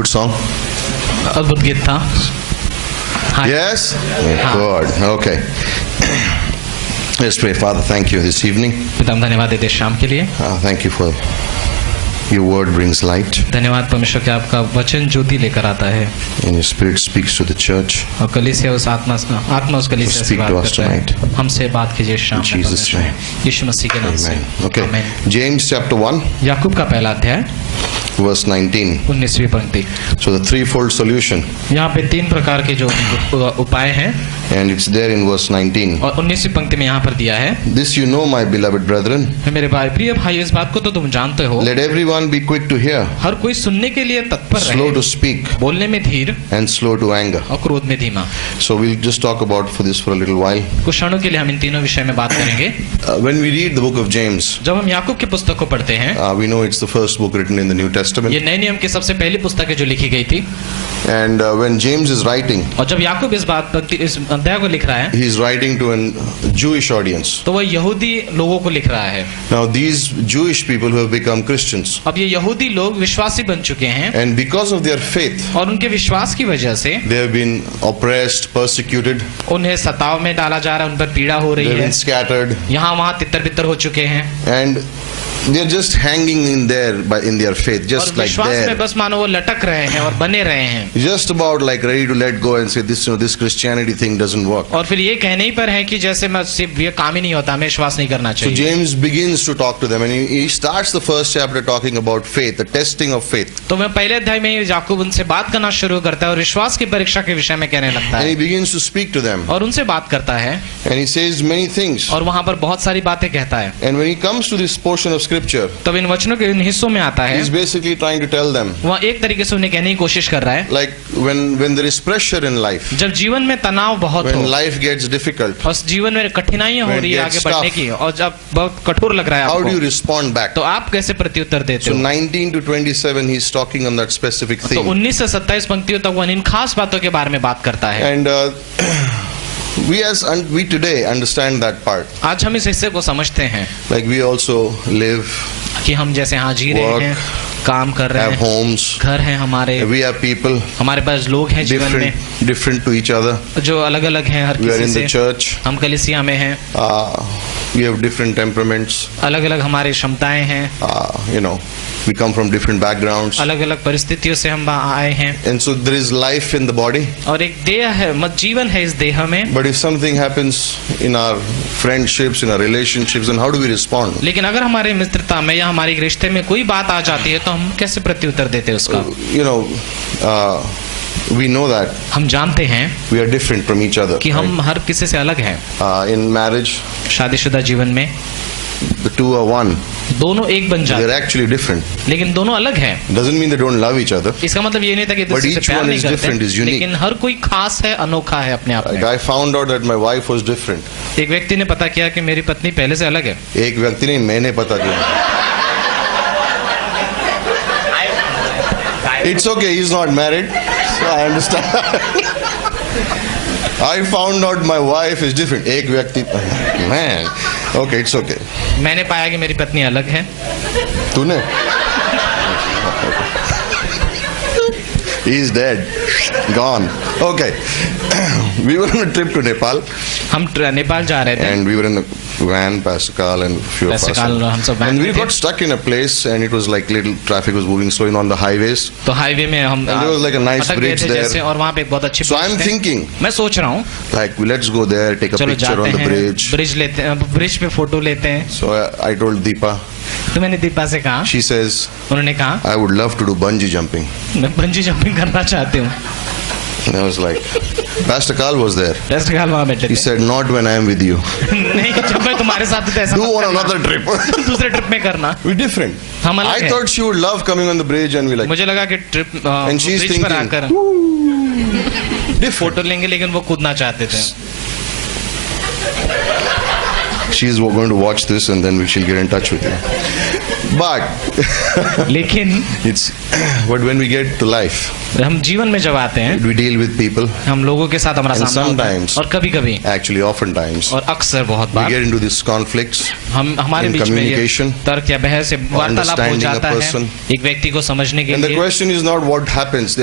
Good song. अद्भुत गीत था. Yes? Good. Okay. Let's pray. Father, thank you this evening. पिता हम धन्यवाद देते हैं शाम के लिए. Thank you for your word brings light. धन्यवाद परमेश्वर कि आपका वचन ज्योति लेकर आता है. And your spirit speaks to the church. और कलीसिया उस आत्मा उस कलीसिया से बात करता है. हमसे बात कीजिए शाम में. Jesus' name. यीशु मसीह के नाम से. Okay. James chapter 1. याकूब का पहला अध्याय. Verse 19. 19वीं पंक्ति. So the threefold solution. यहाँ पे 3 प्रकार के जो उपाय हैं. And it's there in verse 19. और 19वीं पंक्ति में यहाँ पर दिया है. This you know, my beloved brethren. मेरे प्रिय भाई, इस बात को तो तुम जानते हो. Let everyone be quick to hear. हर कोई सुनने के लिए तत्पर रहे. Slow to speak. बोलने में धीर. And slow to anger. और क्रोध में धीमा. So we'll just talk about this for a little while. कुछ क्षणों के लिए हम इन तीनों विषय में बात करेंगे. When we read the book of James, जब हम याकूब की पुस्तक को पढ़ते हैं, we know it's the first book written in the New Testament. ये नए नियम की सबसे पहली पुस्तक है जो लिखी गई थी. And when James is writing, और जब याकूब इस अध्याय को लिख रहा है, he is writing to a Jewish audience. तो वह यहूदी लोगों को लिख रहा है. Now these Jewish people who have become Christians, अब ये यहूदी लोग विश्वासी बन चुके हैं, and because of their faith, और उनके विश्वास की वजह से they have been oppressed, persecuted, उन्हें सताव में डाला जा रहा है, उन पर पीड़ा हो रही they have है, been scattered, यहाँ वहाँ तितर बितर हो चुके हैं, and they're just hanging in there in their faith, just like विश्वास में there, बस मानो वो लटक रहे हैं और बने रहे हैं. just about like ready to let go and say this, this Christianity thing doesn't work. और फिर ये कहने ही पर है कि जैसे मैं सिर्फ ये काम ही नहीं होता, हमें विश्वास नहीं करना So चाहिए. James begins to talk to them, and he starts the first chapter talking about faith, the testing of faith. तो मैं पहले अध्याय में याकूब उनसे बात करना शुरू करता है और विश्वास की परीक्षा के विषय में कहने लगता And he है, begins to speak to them, और उनसे बात करता है, and he says many things. और वहां पर बहुत सारी बातें कहता है. And when he comes to this portion of scripture, तब इन वचनों के इन हिस्सों में आता है, he's basically trying to tell them, वह एक तरीके से उन्हें कहने की कोशिश कर रहा है, like when there is pressure in life, जब जीवन में तनाव बहुत when हो, life gets difficult, और जीवन में कठिनाइयां हो when रही है it आगे gets बढ़ने tough, की, और जब बहुत कठोर लग रहा है how do you आपको, respond back? तो आप कैसे प्रत्युत्तर देते So हो. 19 to 27, he's talking on that specific तो thing. 19 से 27 पंक्तियों तक वह इन खास बातों के बारे में बात करता है. And we today understand that part. आज हम इस हिस्से को समझते हैं Like we also live, कि हम जैसे यहाँ जी रहे हैं, काम कर रहे have हैं, homes, घर हैं हमारे, we have people हमारे पास लोग हैं जीवन में different to each other. जो अलग अलग हैं हर We are किसी in the से. church. हम कलीसिया में हैं, We have different temperaments. अलग अलग हमारी क्षमताएं हैं, We come from different backgrounds. अलग अलग परिस्थितियों से हम आए हैं. And so there is life in the body. और एक देह है, जीवन है इस देह में. But if something happens in our friendships, in our relationships, then how do we respond? लेकिन अगर हमारे मित्रता में या हमारे रिश्ते में कोई बात आ जाती है तो हम कैसे प्रत्युत्तर देते हैं उसका. We know that हम जानते हैं we are different from each other. कि हम हर किसी से अलग हैं. In marriage, शादीशुदा जीवन में the two are one. दोनों एक बन जाते They're हैं, actually different. लेकिन दोनों अलग हैं. Doesn't mean they don't love each other. इसका मतलब ये नहीं था कि But दूसरे से each प्यार one नहीं is करते, different, is unique. लेकिन हर कोई खास है, अनोखा है अपने आप Like में. I found out that my wife was different. एक व्यक्ति ने पता किया कि मेरी पत्नी पहले से अलग है. एक व्यक्ति ने मैंने पता किया. It's okay, he's not married, so I understand. I found out my wife is different. एक व्यक्ति, man, okay, it's okay. मैंने पाया कि मेरी पत्नी अलग है. तूने? He's dead, gone. Okay. We were on a trip to Nepal. हम नेपाल जा रहे थे. And we were in a van, Pascal and a few of us. हम सब And वैन we में got थे. stuck in a place, and it was like little traffic was moving slowly on the highways. तो highway में हम And there was like a nice अटक गए bridge थे there. जैसे, और वहाँ पे एक बहुत अच्छी So I'm bridge थे. thinking, मैं सोच रहा हूँ like, let's go there, take a चलो picture जाते on the हैं, bridge. ब्रिज लेते हैं, ब्रिज पे फोटो लेते हैं. So I told Deepa. तो मैंने दीपा से कहा, She says, उन्होंने कहा I would love to do bungee jumping. मैं बंजी जंपिंग करना चाहती हूँ. And I was like, Pastor Carl was there. Rest काल वहाँ बैठे He थे. said, not when I am with you. नहीं, जब मैं तुम्हारे साथ हूँ तो ऐसा Do मत on करना. another trip. दूसरे ट्रिप में करना. We're different. हम अलग I हैं. thought she would love coming on the bridge and we like, मुझे लगा कि ट्रिप and she's ब्रिज पर thinking, आकर different. फोटो लेंगे, लेकिन वो कूदना चाहते थे. She's going to watch this and then she'll get in touch with you. But लेकिन but when we get to life, हम जीवन में जब आते हैं, we deal with people, हम लोगों के साथ हमारा and सामना होता है, sometimes, और कभी-कभी, actually oftentimes, और अक्सर बहुत we bar get into these conflicts हमारे in बीच में ये communication, तर्क या बहस या वार्तालाप हो understanding a जाता है person. एक व्यक्ति को समझने के and the लिए। question is not what happens,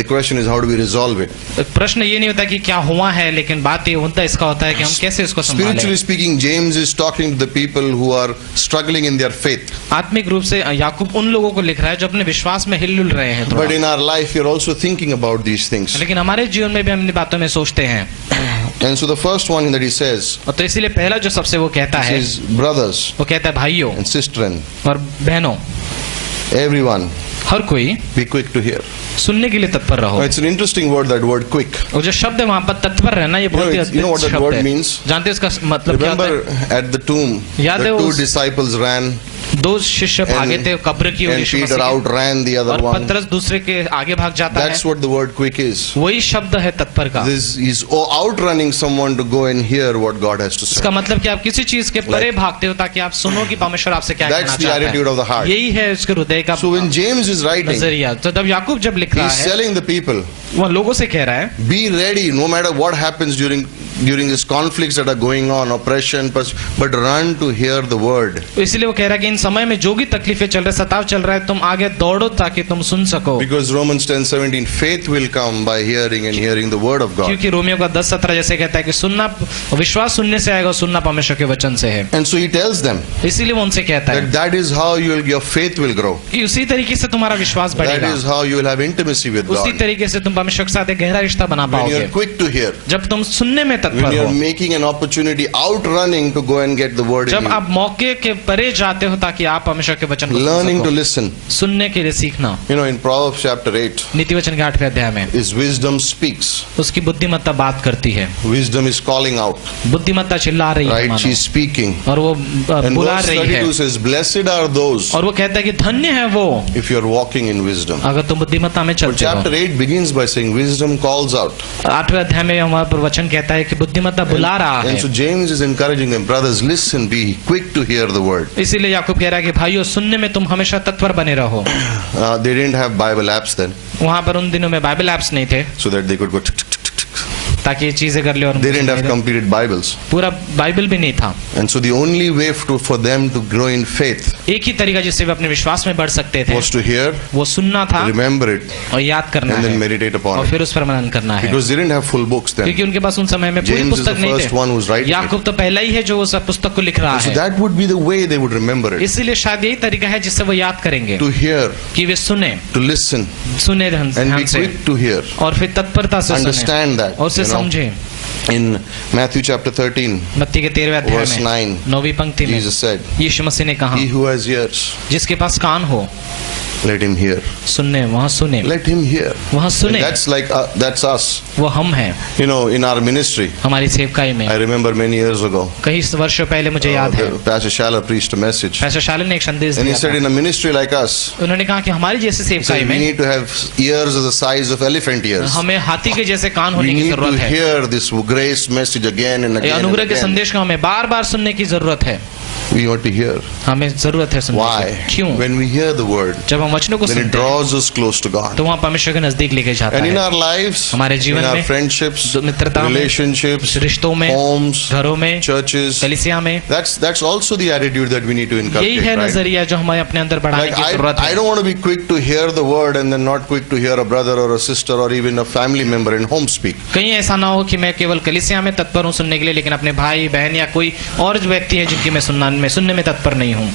the question is how do we resolve it. प्रश्न ये नहीं होता कि क्या हुआ है, लेकिन बात ये होता इसका होता है कि हम कैसे इसको संभालें। Spiritually speaking, James is talking to the people who are struggling in their faith. आत्मिक रूप से याकूब उन लोगों को लिख रहा है जो अपने विश्वास में हिल रहे हैं थोड़ा। But in our life, we are also thinking about these things. लेकिन हमारे जीवन में भी हम इन बातों में सोचते हैं। And so the first one that he says और तो इसीलिए पहला जो सबसे वो कहता है, is brothers वो कहता है भाइयों and sistren, और बहनों, everyone, हर कोई be quick to hear. सुनने के लिए तत्पर रहो। It's an interesting word, that word quick. और जो शब्द है वहाँ पर तत्पर रहना, ये बहुत ही You know what अद्भुत that शब्द word है। means? जानते हैं इसका मतलब क्या होता है? Remember at the tomb, याद है the two उस- disciples ran दो शिष्य भागे थे कब्र की ओर, and यीशु Peter मसीह की, outran the other और one. पतरस दूसरे के आगे भाग जाता है। That's what the word quick is. वही शब्द है तत्पर का। This is outrunning someone to go and hear what God has to say. इसका मतलब कि आप किसी चीज के परे भागते हो ताकि आप सुनो कि परमेश्वर आपसे क्या कहना That's the चाहता attitude of the है। heart. यही है उसके हृदय का So when James is writing, नजरिया। तो जब याकूब जब लिख रहा he's है, telling the people, वो लोगों से कह रहा है, be ready no matter what happens during these conflicts that are going on, oppression, but run to hear the word. तो इसलिए वो कह रहा है कि इन समय में जो भी तकलीफें चल रहे, सताव चल रहा है, तुम आगे दौड़ो ताकि तुम सुन सको। Because Romans 10:17, faith will come by hearing and hearing the word of God. क्योंकि रोमियो का 10:17 जैसे कहता है कि सुनना, विश्वास सुनने से आएगा, सुनना परमेश्वर के वचन से है। And so he tells them इसीलिए वो उनसे कहता है that is how your faith will grow. कि उसी तरीके से तुम्हारा विश्वास That बढ़ेगा, is how you will have intimacy with उसी God. तरीके से तुम परमेश्वर के साथ एक गहरा रिश्ता बना When you पाओगे are quick to hear, जब तुम सुनने में when तत्पर you हो, are making an opportunity, outrunning to go and get the word in जब you, आप मौके के परे जाते हो ताकि आप परमेश्वर के वचन को सुन learning to सको, listen. सुनने के लिए सीखना। You know, in Proverbs chapter 8, नीति वचन के 8वें अध्याय में is wisdom speaks. उसकी बुद्धिमत्ता बात करती है, Wisdom is calling out, बुद्धिमत्ता चिल्ला रही है right? मानो, She's speaking. और वो And बुला verse रही है, 32 says, blessed are those और वो कहता है कि धन्य है वो if you are walking in wisdom. अगर तुम बुद्धिमत्ता में But चलते हो। chapter 8 begins by saying wisdom calls out. 8वें अध्याय में हमारा पर वचन कहता है कि बुद्धिमत्ता बुला रहा And so है। James is encouraging them, brothers, listen, be quick to hear the word. इसीलिए याकूब कह रहा है कि भाइयों सुनने में तुम हमेशा तत्पर बने रहो। They didn't have Bible apps then, वहां पर उन दिनों में बाइबल ऐप्स नहीं थे so that they could go tick, tick, tick, tick, tick. ताकि ये चीजें कर ले, और They didn't have completed Bibles. पूरा बाइबल भी नहीं था। And so the only way for them to grow in faith एक ही तरीका जिससे वे अपने विश्वास में बढ़ सकते थे was to hear, वो सुनना था remember it, और याद करना and then है meditate upon और it. फिर उस पर मनन करना है, Because they didn't have full books then. क्योंकि उनके पास उन समय में पूरी James is the पुस्तक नहीं first one who's थे। writing it. याकूब तो पहला ही है जो उस पुस्तक को लिख रहा So है, that would be the way they would remember it. इसीलिए शायद यही तरीका है जिससे वो याद करेंगे To hear, कि वे सुने, to listen, सुने ध्यान and be से, quick to hear. और फिर तत्परता से सुने Understand that. और उसे You know. समझे। In Matthew chapter 13, मत्ती के 13वें अध्याय verse में 9, 9वीं पंक्ति में Jesus said, यीशु मसीह ने कहा, he who has ears, जिसके पास कान हो let him hear. सुनने, वहाँ सुने, Let him hear. वहाँ And सुने। that's us. वो हम हैं You know, in our ministry, हमारी सेवकाई में। I remember many years ago, कई वर्षों पहले मुझे याद है Pastor Shala preached a message. पैसा शालिन ने एक संदेश And he दिया said, था। in a ministry like us, उन्होंने कहा कि हमारी जैसी he सेवकाई said, we में need to have ears of the size of elephant ears. हमें हाथी के जैसे कान We होने की need to जरूरत है। hear this grace message again and ये again and अनुग्रह के again. संदेश को हमें बार बार सुनने की जरूरत है। We want to hear. हमें जरूरत है सुनने Why? की। क्यों? When we hear the word, जब हम वचनों को then it सुनते हैं draws us close to God. तो वहाँ परमेश्वर के नजदीक लेके जाता And in है। our lives, हमारे in जीवन our में, friendships, मित्रता में, relationships, रिश्तों में, homes, घरों में, churches, कलीसिया में, that's also the attitude that we need to यही inculcate, है right? नजरिया जो हमें अपने अंदर बढ़ाने Like की जरूरत I है। don't want to be quick to hear the word and then not quick to hear a brother or a sister or even a family member in home speak. कहीं ऐसा ना हो कि मैं केवल कलीसिया में तत्पर हूँ सुनने के लिए, लेकिन अपने भाई बहन या कोई और जो व्यक्ति है जिनकी मैं सुनने में तत्पर नहीं हूँ।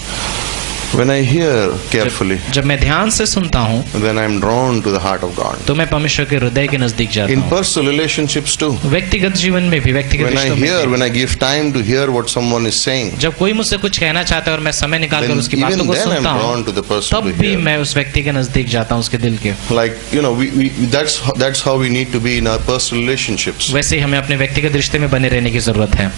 When I hear carefully, जब मैं ध्यान से सुनता हूँ then I'm drawn to the heart of God. तो मैं परमेश्वर के हृदय के नजदीक जाता In हूँ। personal relationships too. व्यक्तिगत जीवन में भी, व्यक्तिगत When I रिश्तों में hear, भी। when I give time to hear what someone is saying, जब कोई मुझसे कुछ कहना चाहता है और मैं समय निकाल कर then उसकी बातों even को then I'm सुनता drawn हूँ, to the person तब to भी hear. मैं उस व्यक्ति के नजदीक जाता हूँ, उसके दिल के। Like, you know, that's how we need to be in our personal relationships. वैसे ही हमें अपने व्यक्तिगत रिश्ते में बने रहने की जरूरत है।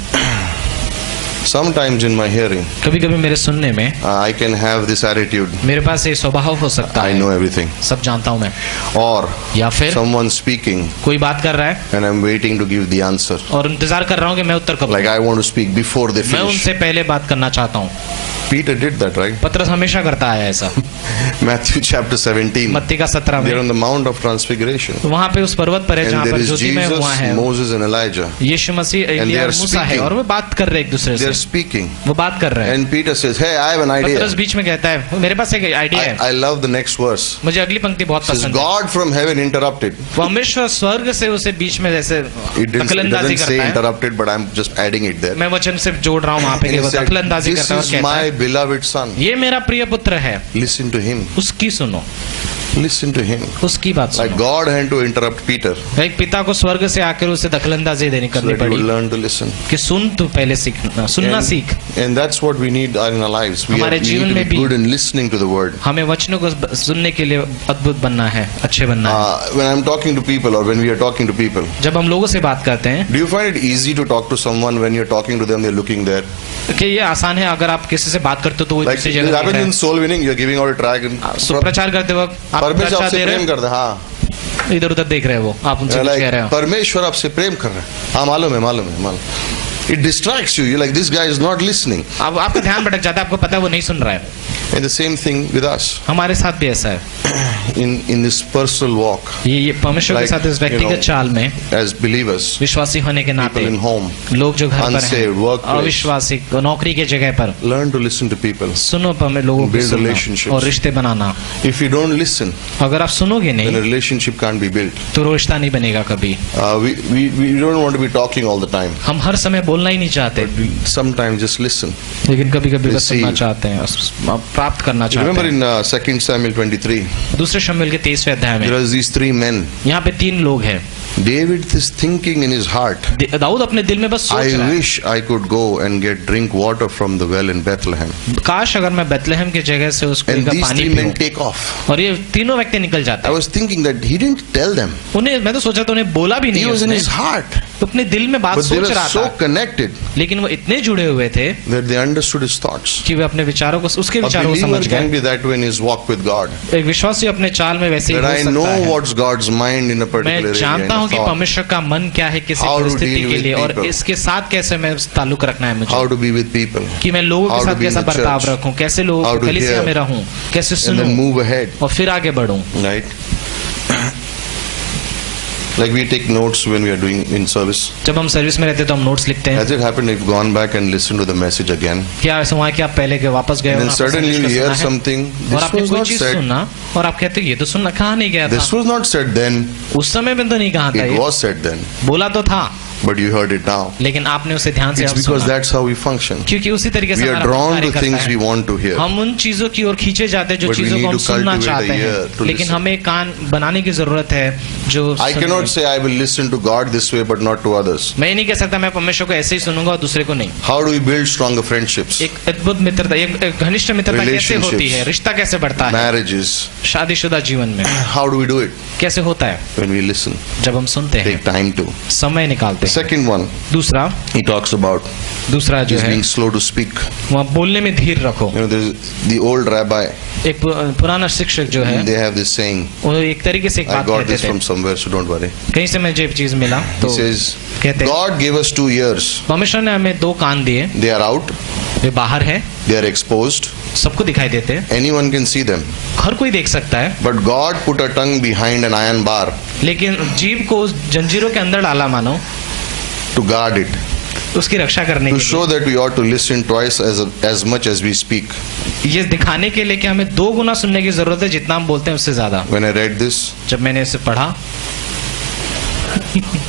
Sometimes in my hearing, कभी कभी मेरे सुनने में I can have this attitude. मेरे पास ये स्वभाव हो सकता I है, know everything. सब जानता हूँ मैं, Or या फिर someone speaking कोई बात कर रहा है and I'm waiting to give the answer. और इंतजार कर रहा हूँ कि मैं उत्तर कब Like I want to speak before they मैं finish. उनसे पहले बात करना चाहता हूँ। Peter did that, right? पतरस हमेशा करता आया ऐसा। Matthew chapter 17. मत्ती का 17 They're में on the Mount of Transfiguration. वहाँ पे उस पर्वत पर है And जहाँ there पर is ज्योतिमय Jesus, हुआ है, Moses and Elijah. Yeshu Masih, they Elia are और मूसा है speaking. और वो बात कर रहे हैं एक दूसरे They're से, speaking. वो बात कर रहे हैं। And Peter says, hey, I have an idea. पतरस बीच में कहता है मेरे पास एक आइडिया है। I love the next verse. मुझे अगली पंक्ति बहुत Says, पसंद है। God from heaven interrupted. परमेश्वर स्वर्ग से उसे बीच में जैसे It दखलंदाजी doesn't say करता है। interrupted, but I'm just adding it there. मैं वचन से जोड़ रहा हूँ वहाँ पे And कि he वो said, दखलंदाजी this करता है और is कहता my है beloved son. ये मेरा प्रिय पुत्र है, Listen to him. उसकी सुनो, Listen to him. उसकी बात Like सुनो। God had to interrupt Peter एक पिता को स्वर्ग से आकर उसे दखलंदाजी so करनी that he पड़ी will learn to listen. कि सुन, तू पहले सीखना, सुनना सीख। And that's what we need in our lives. We हमारे need जीवन to में be भी good in listening to the word. हमें वचनों को सुनने के लिए अद्भुत बनना है, अच्छे बनना है। When I'm talking to people or when we are talking to people, जब हम लोगों से बात करते हैं, do you find it easy to talk to someone when you're talking to them, they're looking there? कि ये आसान है अगर आप किसी से बात करते हो तो वो Like दूसरी it जगह देख happens रहा in soul winning, you're giving out a track and है। सुप्रचार करते वक्त आप परमेश्वर प्रचार आपसे दे रहे प्रेम करता है, हाँ। हो, इधर उधर देख रहे हो, आप उनसे कुछ कह रहे Like, हो। परमेश्वर आपसे प्रेम कर रहा है, हाँ मालूम है। It distracts you. You're like, this guy is not listening. अब आपका ध्यान भटक जाता है, आपको पता है वो नहीं सुन रहा है। And the same thing with us हमारे साथ भी ऐसा है। in this personal walk ये परमेश्वर के Like, साथ इस व्यक्तिगत चाल में as believers, विश्वासी होने के people नाते in home, लोग जो घर पर unsaved, हैं, workplace. अविश्वासी, नौकरी के जगह पर learn to listen to people. सुनो, लोगों को Build सुनना relationships. और रिश्ते बनाना। If you don't listen, अगर आप सुनोगे then a नहीं relationship can't be built. तो रिश्ता नहीं बनेगा कभी। We don't want to be talking all the time. हम हर समय बोलना ही नहीं चाहते, Sometimes just listen. लेकिन कभी कभी बस Receive. सुनना चाहते हैं, प्राप्त करना चाहते Remember हैं। in 2 Samuel 23, दूसरे शमूएल के 23वें अध्याय में there are these 3 men. यहाँ पे 3 लोग हैं। David is thinking in his heart, Dawood अपने दिल में बस सोच I रहा है, wish I could go and get drink water from the well in Bethlehem. काश अगर मैं बेथलेहम की जगह से उस कुएं And का these पानी 3 men पीऊं। take off. और ये तीनों व्यक्ति निकल जाते I हैं। was thinking that he didn't tell them. उन्हें, मैं तो सोचा तो उन्हें बोला भी He नहीं was in उसने, his heart. तो अपने दिल में बात But they सोच were रहा so था, connected लेकिन वो इतने जुड़े हुए थे that they understood his thoughts. कि वे अपने विचारों को, उसके A विचारों को believer समझ can गए। be that way in his walk with God. एक विश्वासी अपने चाल में वैसे ही That हो I सकता know है। what's God's mind in a particular मैं area. जानता in a हूँ कि thought. परमेश्वर का मन क्या है किसी How to परिस्थिति deal के with लिए और people. इसके साथ कैसे मैं ताल्लुक रखना है मुझे, How to be with people. कि मैं लोगों How के to साथ be in कैसा the बर्ताव church. रखूं, कैसे लोगों How को to कलीसिया hear. में रहूं, कैसे And then सुनूं move ahead. और फिर आगे बढ़ूं। Right? Like we take notes when we are doing in service. जब हम सर्विस में रहते हैं तो हम नोट्स लिखते हैं। Has it happened if you've gone back and listened to the message again? क्या ऐसा हुआ कि आप पहले के वापस गए And और then आपने suddenly संदेश you को hear सुना है, something. और This आपने was कोई not चीज said. सुना और आप कहते हो ये तो सुनना कहाँ नहीं गया This था, was not said then. उस समय में तो नहीं कहा था, It ये was said then. बोला तो था But you heard it now. लेकिन आपने उसे ध्यान से It's अब because सुना, that's how we function. क्योंकि उसी तरीके से We are हमारा drawn कार्य to करता things है। we want to hear. हम उन चीजों की ओर खींचे जाते हैं जो But we चीजों need को हम to सुनना cultivate चाहते a ear हैं, to लेकिन listen. हमें कान बनाने की जरूरत है जो I सुने। cannot say I will listen to God this way but not to others. मैं ये नहीं कह सकता मैं परमेश्वर को ऐसे ही सुनूंगा और दूसरे को नहीं। How do we build stronger friendships? एक अद्भुत मित्रता, एक घनिष्ठ मित्रता कैसे होती है, रिश्ता कैसे बढ़ता है Marriages. शादीशुदा जीवन में, How do we do it? कैसे होता है? When we listen. जब हम सुनते हैं, Take time to. समय निकालते The हैं। second one, दूसरा he talks about दूसरा जो is है being slow to speak. वहाँ बोलने में धीर रखो। You know, there's the old rabbi. एक पुराना शिक्षक जो है They have this saying. वो एक तरीके से एक I बात got कहते this थे, from somewhere, so don't worry. कहीं से मुझे एक चीज मिला He तो says, कहते हैं God gave us 2 ears. परमेश्वर ने हमें 2 कान दिए, They are out. वे बाहर है, They are exposed. सबको दिखाई देते हैं, Anyone can see them. हर कोई देख सकता है, But God put a tongue behind an iron bar लेकिन जीव को उस जंजीरों के अंदर डाला मानो to guard it, उसकी रक्षा करने to के show that we ought to listen twice as much as we speak. लिए, ये दिखाने के लिए कि हमें 2 गुना सुनने की जरूरत है जितना हम बोलते हैं उससे ज्यादा। When I read this, जब मैंने इसे पढ़ा,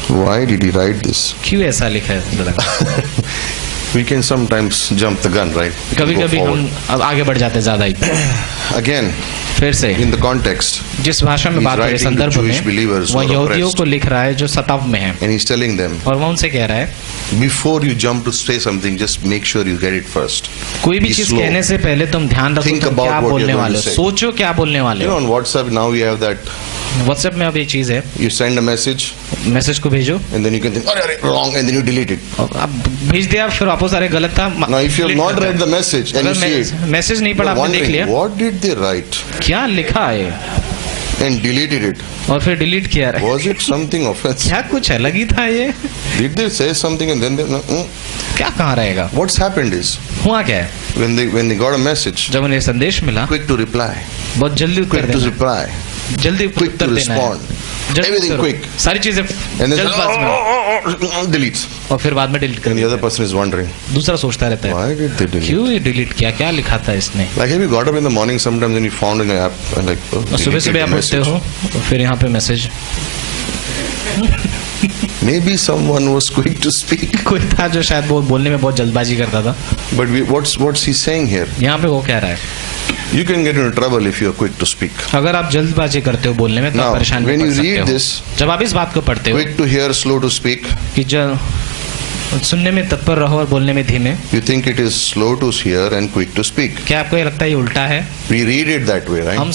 why did he write this? क्यों ऐसा लिखा है मुझे लगा। We can sometimes jump the gun, right? कभी Go कभी forward. हम अब आगे बढ़ जाते हैं ज्यादा ही। Again, फिर से in the context, जिस भाषा में He's बात करें writing to संदर्भ Jewish में, believers who वह are यहूदियों oppressed. को लिख रहा है जो सताव में है, and he's telling them, और वह उनसे कह रहा है before you jump to say something, just make sure you get it first. कोई भी Be चीज slow. कहने से पहले तुम ध्यान रखो Think तुम about क्या what you're बोलने going वाले to हो, say. सोचो क्या बोलने वाले You know, हो। on WhatsApp now we have that WhatsApp में अब ये चीज है, You send a message message को भेजो and then you can think, "Arre, wrong," and then you delete it. और अब भेज दिया, फिर वापस अरे गलत था। Now, if you have not read the message and you see it, message नहीं पढ़ा, you're आपने देख लिया wondering, what did they write? क्या लिखा है, And deleted it. और फिर डिलीट किया है। Was it something offensive? क्या कुछ अलग ही था ये, Did they say something and then they, क्या कहाँ रहेगा। What's happened is, हुआ क्या है, when they got a message, जब उन्हें संदेश मिला, quick to reply, बहुत जल्दी उत्तर quick to देना, reply, जल्दी quick उत्तर to देना है, respond, जल्दी everything करो। quick. सारी चीजें And then जल्दबाज में, deletes. और फिर बाद में डिलीट कर And the दिया। other person is wondering, दूसरा सोचता रहता है, why did they delete? क्यों ये डिलीट किया, क्या लिखा था इसने। Like, have you got up in the morning sometimes and you found in your app and like, oh, और सुबह deleted सुबह the आप उठते message. हो और फिर यहाँ पे message, Maybe someone was quick to speak. कोई था जो शायद वो बोलने में बहुत जल्दबाजी करता था। But what's he saying here? यहाँ पे वो कह रहा है, You can get into trouble if you're quick to speak. अगर आप जल्दबाजी करते हो बोलने में तो Now, आप परेशान when पड़ you सकते read हो। this, जब आप इस बात को पढ़ते हो quick to hear, slow to speak, कि जब सुनने में तत्पर रहो और बोलने में धीमे, you think it is slow to hear and quick to speak. क्या आपको ये लगता है ये उल्टा है। We read it that way, right? हम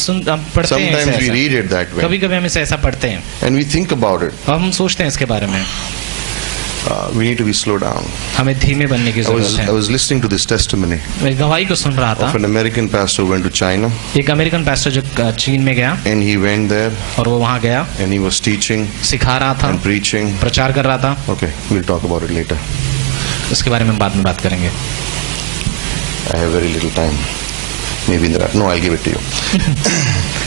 पढ़ते हैं Sometimes we ऐसा, read it that way. कभी कभी हम इसे ऐसा पढ़ते हैं And we think about it. और हम सोचते हैं इसके बारे में, We need to be slow down. हमें धीमे बनने की I जरूरत है। was listening to this testimony मैं गवाही को सुन रहा था, of an American pastor who went to China एक अमेरिकन पास्टर जो चीन में गया and he went there और वो वहाँ गया, and he was teaching सिखा रहा था, and preaching. प्रचार कर रहा था। Okay, we'll talk about it later. इसके बारे में बाद में बात करेंगे। I have very little time. Maybe in the no, I'll give it to you.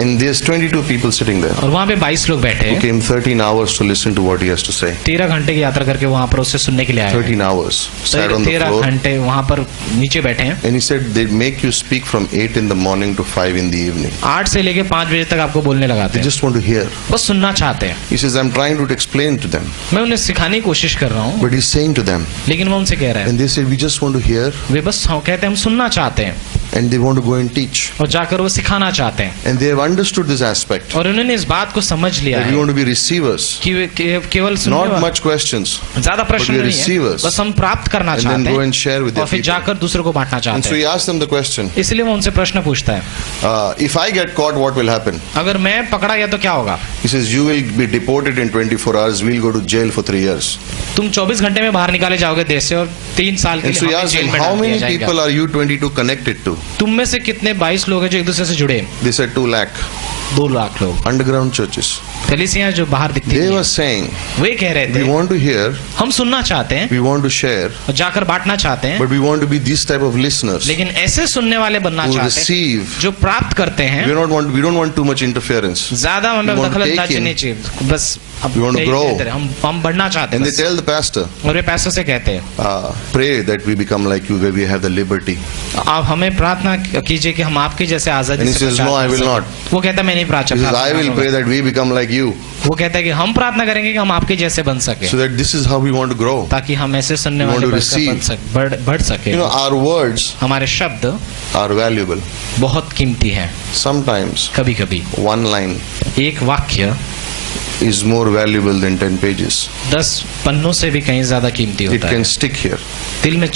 And there's 22 people sitting there और वहाँ पे 22 लोग बैठे who हैं, came 13 hours to listen to what he has to say. 13 घंटे की यात्रा करके वहाँ पर उससे सुनने के लिए आए हैं। 13 hours. Sat on the 13 floor. घंटे वहाँ पर नीचे बैठे हैं। And he said they make you speak from 8 in the morning to 5 in the evening. 8 से लेके 5 बजे तक आपको बोलने लगाते They हैं, just want to hear. बस सुनना चाहते हैं। He says, I'm trying to explain to them. मैं उन्हें सिखाने की कोशिश कर रहा हूँ, But he's saying to them, लेकिन वो उनसे कह रहे हैं, and they said, we just want to hear, वे बस कहते हैं हम सुनना चाहते हैं, and they want to go and teach. और जाकर वो सिखाना चाहते हैं। And they have understood this aspect. और उन्होंने इस बात को समझ लिया That we है want to be receivers. कि वे केवल सुनने Not वाले, much questions. ज्यादा प्रश्न but we are नहीं है, receivers. बस हम प्राप्त करना And then चाहते go हैं and share with और their फिर people. जाकर दूसरों को बांटना And चाहते so he हैं। asked them the question, इसलिए वो उनसे प्रश्न पूछता है, if I get caught, what will happen? अगर मैं पकड़ा गया तो क्या होगा। He says, you will be deported in 24 hours. We'll go to jail for 3 years. तुम 24 घंटे में बाहर निकाले जाओगे देश से और 3 साल के And so he लिए हमें asked जेल them, में how डाल दिया many जाएगा। people are you 22 connected to? तुम में से कितने 22 लोग हैं जो एक दूसरे से जुड़े। They said 2 lakh. 2 लाख लोग। Underground churches. कलीसियां जो बाहर दिखती They हैं, were saying, वे कह रहे we थे want to hear, हम सुनना चाहते हैं we want to share, और जाकर बांटना चाहते हैं, but we want to be this type of listeners लेकिन ऐसे सुनने वाले बनना who चाहते हैं receive. जो प्राप्त करते हैं। We don't want too much interference. ज्यादा हमें We want to दखल take अंदाजी in. नहीं चाहिए, बस अब We want to यही grow. कहते हैं, हम बढ़ना चाहते And हैं they बस। tell the pastor, और वे पैसों से कहते हैं pray that we become like you, where we have the liberty. आप हमें प्रार्थना कीजिए कि हम आपकी जैसे आजादी And he से says, प्रचार no, I कर will सकें। not. वो कहता है मैं नहीं He says, I will pray that we become like you, वो कहता है कि हम प्रार्थना करेंगे कि हम आपके जैसे बन सके, so that this is how we want to grow. ताकि हम ऐसे सुनने We want वाले to बनकर receive. बढ़ सके। You know, our words हमारे शब्द are valuable. बहुत कीमती हैं। Sometimes कभी कभी one line एक वाक्य is more valuable than 10 pages. 10 पन्नों से भी कहीं ज्यादा कीमती It होता है। can stick here. दिल में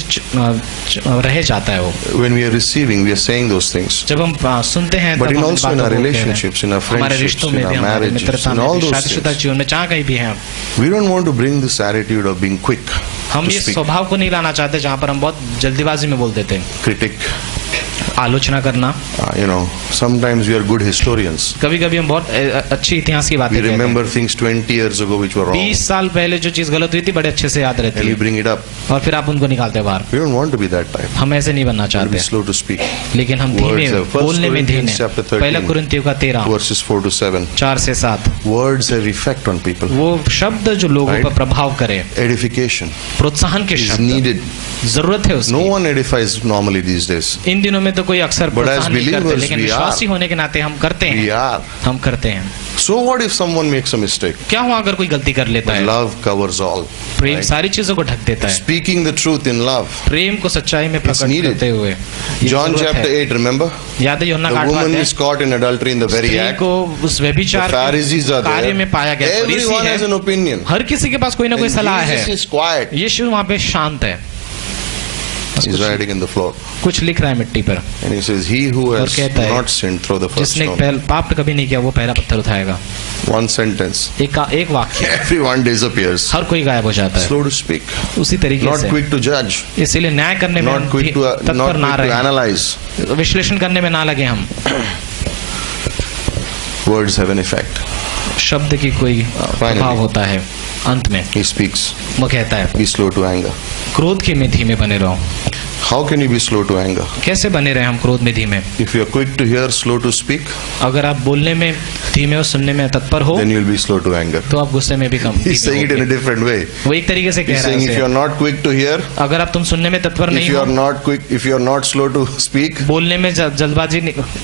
रह जाता है वो। When we are receiving, we are saying those things. जब हम सुनते हैं But तब in हम also in बातों our को कहते हैं। relationships, in our हमारे friendships, रिश्तों in में our भी, हमारे marriages, मित्रता in में all भी, those शादीशुदा things, जीवन में जहाँ कहीं भी हैं, we don't want to bring this attitude of being quick हम to ये speak. स्वभाव को नहीं लाना चाहते जहाँ पर हम बहुत जल्दीबाजी में बोल देते हैं। Critic. आलोचना करना। You know, sometimes we are good historians. कभी कभी हम बहुत अच्छी इतिहास की बातें We कहते हैं। remember things 20 years ago which were wrong. 20 साल पहले जो चीज गलत हुई थी बड़े अच्छे से याद रहती And we है bring it up. और फिर आप उनको निकालते हैं बाहर। We don't want to be that type. हम ऐसे नहीं बनना We want to चाहते, be slow to speak. लेकिन हम धीमे Words have- बोलने में धीमे। Corinthians chapter 13, पहला कुरिन्थियों का 13 Verses 4 to 7. 4 से 7 Words have effect on people. वो शब्द जो लोगों Right. पर प्रभाव करे, Edification प्रोत्साहन के is शब्द needed. जरूरत है No उसकी। one edifies normally these days. इन दिनों में तो कोई अक्सर But as प्रोत्साहन नहीं करते, believers, लेकिन we विश्वासी are. होने के नाते हम करते We हैं, are. हम करते हैं। So what if someone makes a mistake? क्या हुआ अगर कोई गलती कर लेता But है? love covers all. प्रेम right? सारी चीजों को ढक देता है। Speaking the truth in love. प्रेम को सच्चाई में प्रकट needed. करते हुए ये John जरूरत chapter है। 8, remember? याद है यूहन्ना The का 8वां woman अध्याय? is caught in adultery in the very स्त्री act. को उस व्यभिचार The Pharisees are कार्य there. में पाया गया। फरीसी Everyone है, has an opinion. हर किसी के पास कोई ना कोई And सलाह Jesus है। is quiet. यीशु वहाँ पे शांत है। He's writing in the floor. कुछ लिख रहा है मिट्टी पर, And he says, he who और has कहता है, not sinned, throw the first जिसने stone. पाप कभी नहीं किया वो पहला पत्थर उठाएगा। One sentence. एक वाक्य, Everyone disappears. हर कोई गायब हो जाता है। Slow to speak. उसी तरीके Not से quick to judge. इसीलिए न्याय करने में Not quick to तत्पर ना रहे, analyze. विश्लेषण करने में ना लगे हम। Words have an effect. शब्द की कोई प्रभाव होता है। अंत में He speaks. वो कहता है, Be slow to anger. क्रोध के में धीमे बने रहो। How can you be slow to anger? कैसे बने रहे हम क्रोध में धीमे? If you are quick to hear, slow to speak, अगर आप बोलने में धीमे और सुनने में तत्पर हो, then you will be slow to anger. तो आप गुस्से में भी कम He's saying it in a different way. वो एक तरीके से कह He's रहा saying if you है, are not quick to hear, अगर आप तुम सुनने में तत्पर if नहीं you हो, are not quick, if you are not slow to speak, बोलने में जल्दबाजी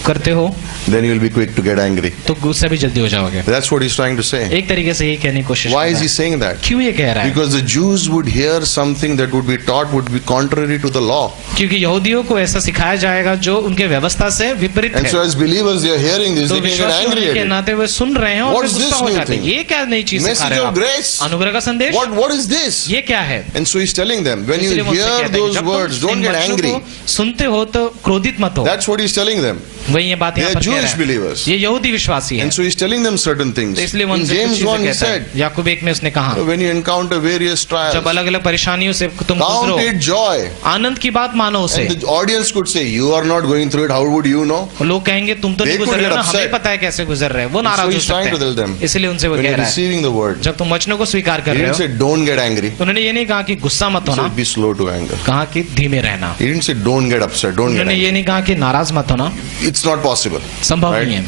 करते हो, then you will be quick to get angry. तो गुस्से भी जल्दी हो जाओगे। That's what he's trying to say. एक तरीके से यही कहने की कोशिश Why कर is रहा he है। saying that? क्यों ये कह रहा है? Because the Jews would hear something that would be taught would be contrary to the law. क्योंकि यहूदियों को ऐसा सिखाया जाएगा जो उनके व्यवस्था से विपरीत And है। so as believers, they are hearing this, तो they can get विश्वासी angry होने के at it. नाते वे सुन रहे हैं और What फिर is गुस्सा this हो new जाते हैं। thing? ये क्या नई चीज सिखा Message रहे हो of आप? grace. अनुग्रह का संदेश, What is this? ये क्या है? And so he's telling them, when you इसलिए वो उनसे hear कहता है कि those जब तुम words, don't इन get वचनों angry. को सुनते हो तो क्रोधित मत हो। That's what he's telling them. वही ये बात यहाँ They are पर कह Jewish रहा है। believers. ये यहूदी विश्वासी है, And so he's telling them certain things. तो इसलिए वो In उनसे कुछ James चीजें 1 he कहता said, है। याकूब 1 में उसने कहा, when you encounter various trials, जब अलग अलग परेशानियों से तुम गुजरो, count it joy. आनंद की बात मानो उसे। And the audience could say, you are not going through it, how would you know? लोग कहेंगे तुम तो They नहीं could गुजर रहे get हो ना, upset. हमें पता है कैसे गुजर रहे हैं। वो And so नाराज हो he's trying to सकते tell them, हैं। इसलिए उनसे वो when कह you're रहा है, receiving the word, जब तुम वचनों को स्वीकार he कर रहे didn't हो, say don't get angry. उन्होंने ये नहीं कहा कि गुस्सा मत He होना, said be slow to anger. कहा कि धीमे रहना। He didn't say don't get upset, don't get उन्होंने angry. ये नहीं कहा कि नाराज मत होना, It's not possible. संभव Right? नहीं है।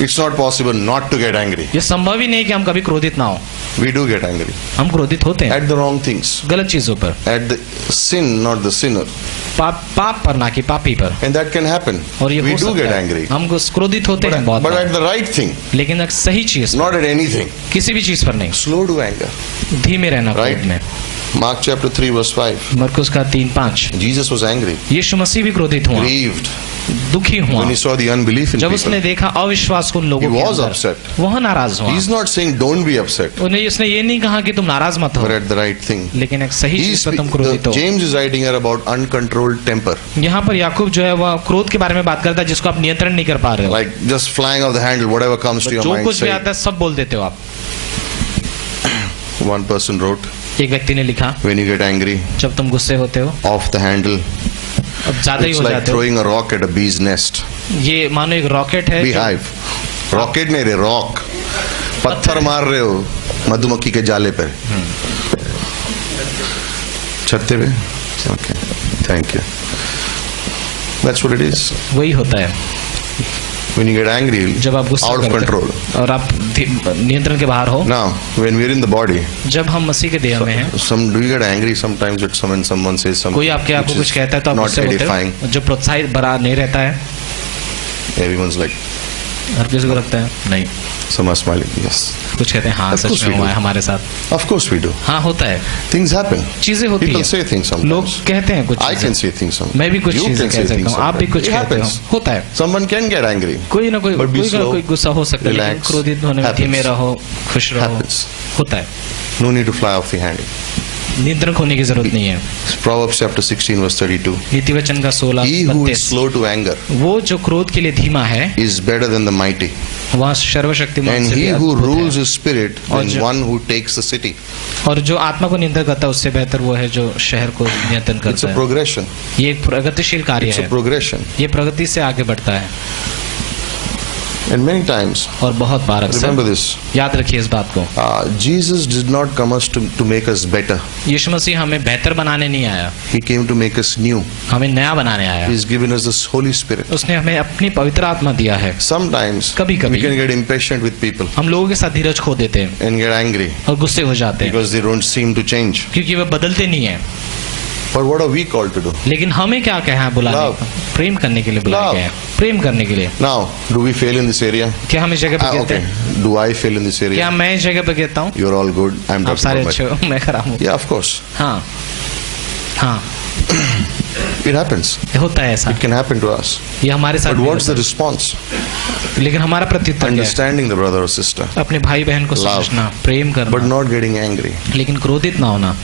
It's not possible not to get angry. ये संभव ही नहीं कि हम कभी क्रोधित ना हो। We do get angry. हम क्रोधित होते हैं At the wrong things. गलत चीजों पर, At the sin, not the sinner. पाप पर ना कि पापी पर। And that can happen. और ये We हो do सकता get है, angry. हम क्रोधित होते हैं बहुत But bar, at the right thing, लेकिन एक सही चीज, not at anything. किसी भी चीज पर नहीं, Slow to anger. धीमे रहना Right? क्रोध में। Mark chapter 3 verse 5. मरकुस का 3:5, Jesus was angry, यीशु मसीह भी क्रोधित हुआ, grieved दुखी हुआ, when he saw the unbelief in जब people. उसने देखा अविश्वास को उन लोगों He के was अंदर, upset. वह नाराज हुआ। He's not saying don't be upset, उसने ये नहीं कहा कि तुम नाराज मत हो, but at the right thing. लेकिन एक सही चीज पर तुम क्रोधित हो। James is writing here about uncontrolled temper, यहाँ पर याकूब जो है वह क्रोध के बारे में बात करता है जिसको आप नियंत्रण नहीं कर पा रहे हो। like just flying off the handle, whatever comes to your जो mind. कुछ भी Say. आता है सब बोल देते हो आप। One person wrote, एक व्यक्ति ने लिखा, when you get angry, जब तुम गुस्से होते हो, off the handle, अब ज्यादा ही it's हो like जाते हो, throwing a rock at a bee's nest. ये मानो एक रॉकेट है जो- Beehive. Rocket नहीं रे, rock. पत्थर मार रहे हो मधुमक्खी के जाले पर. छत्ते पे? Okay. Thank you. That's what it is. वही होता है When you get angry, जब आप गुस्सा out of करते control. हो और आप नियंत्रण के बाहर हो। Now, when we're in the body, जब हम मसीह के देह में हैं, do you get angry sometimes when someone says something कोई आपके which आपको is कुछ कहता है तो आप not गुस्से होते edifying? हो, जो प्रोत्साहित बड़ा नहीं रहता है, Everyone's like, हर किसी को लगता है नहीं, some are smiling. Yes, कुछ कहते हैं हाँ Of course सच में we हुआ do. है हमारे साथ, of course we do. हाँ होता है, Things happen. चीजें होती People है, say things लोग sometimes. कहते हैं कुछ I चीजें। can say things sometimes. मैं भी कुछ You चीजें can say कह सकता things हूँ, आप भी sometimes. कुछ It कहते हो, happens. होता है। Someone can get angry. कोई ना कोई But be कोई ना slow. कोई गुस्सा हो सकता है, लेकिन Relax. क्रोधित होने में Happens. धीमे रहो, खुश रहो, Happens. होता है, No need to fly off the handle. नियंत्रण होने की जरूरत नहीं है। Proverbs chapter 16 verse 32. नीति वचन का 16 He who is 32, slow to anger वो जो क्रोध के लिए धीमा है is better than the mighty, वह सर्वशक्तिमान and से भी he who अद्भुत rules है। his spirit और than जो- one who takes the city. और जो आत्मा को नियंत्रण करता है उससे बेहतर वो है जो शहर को नियंत्रण It's करता a है। progression. ये एक प्रगतिशील कार्य It's a है, progression. ये प्रगति से आगे बढ़ता है। And many times, और बहुत बार remember अक्सर this, याद रखिए इस बात को, Jesus did not come us to make us better. यीशु मसीह हमें बेहतर बनाने नहीं आया, He came to make us new. हमें नया बनाने आया। He's given us this Holy Spirit. उसने हमें अपनी पवित्र आत्मा दिया है। Sometimes कभी-कभी we can get impatient with people हम लोगों के साथ धीरज खो देते हैं and get angry और गुस्से हो जाते हैं because they don't seem to change. क्योंकि वे बदलते नहीं हैं। But what are we called to do? लेकिन हमें क्या कहा है बुलाने Love. का? प्रेम करने के लिए बुलाया Love. गया है, प्रेम करने के लिए। Now, do we fail in this area? क्या हम इस जगह पे गिरते Okay. हैं? Do I fail in this क्या area? मैं इस जगह पे गिरता हूँ? You're all good. I'm आप talking सारे about अच्छे हो, मैं खराब हूँ। Yeah, of course. हाँ हाँ, It happens. होता है ऐसा, It can happen to us. ये हमारे साथ But भी what's the होता response? है। लेकिन हमारा प्रत्युत्तर क्या है? Understanding the brother or sister, अपने भाई बहन को Love. समझना, प्रेम but करना, not getting angry. लेकिन क्रोधित ना होना।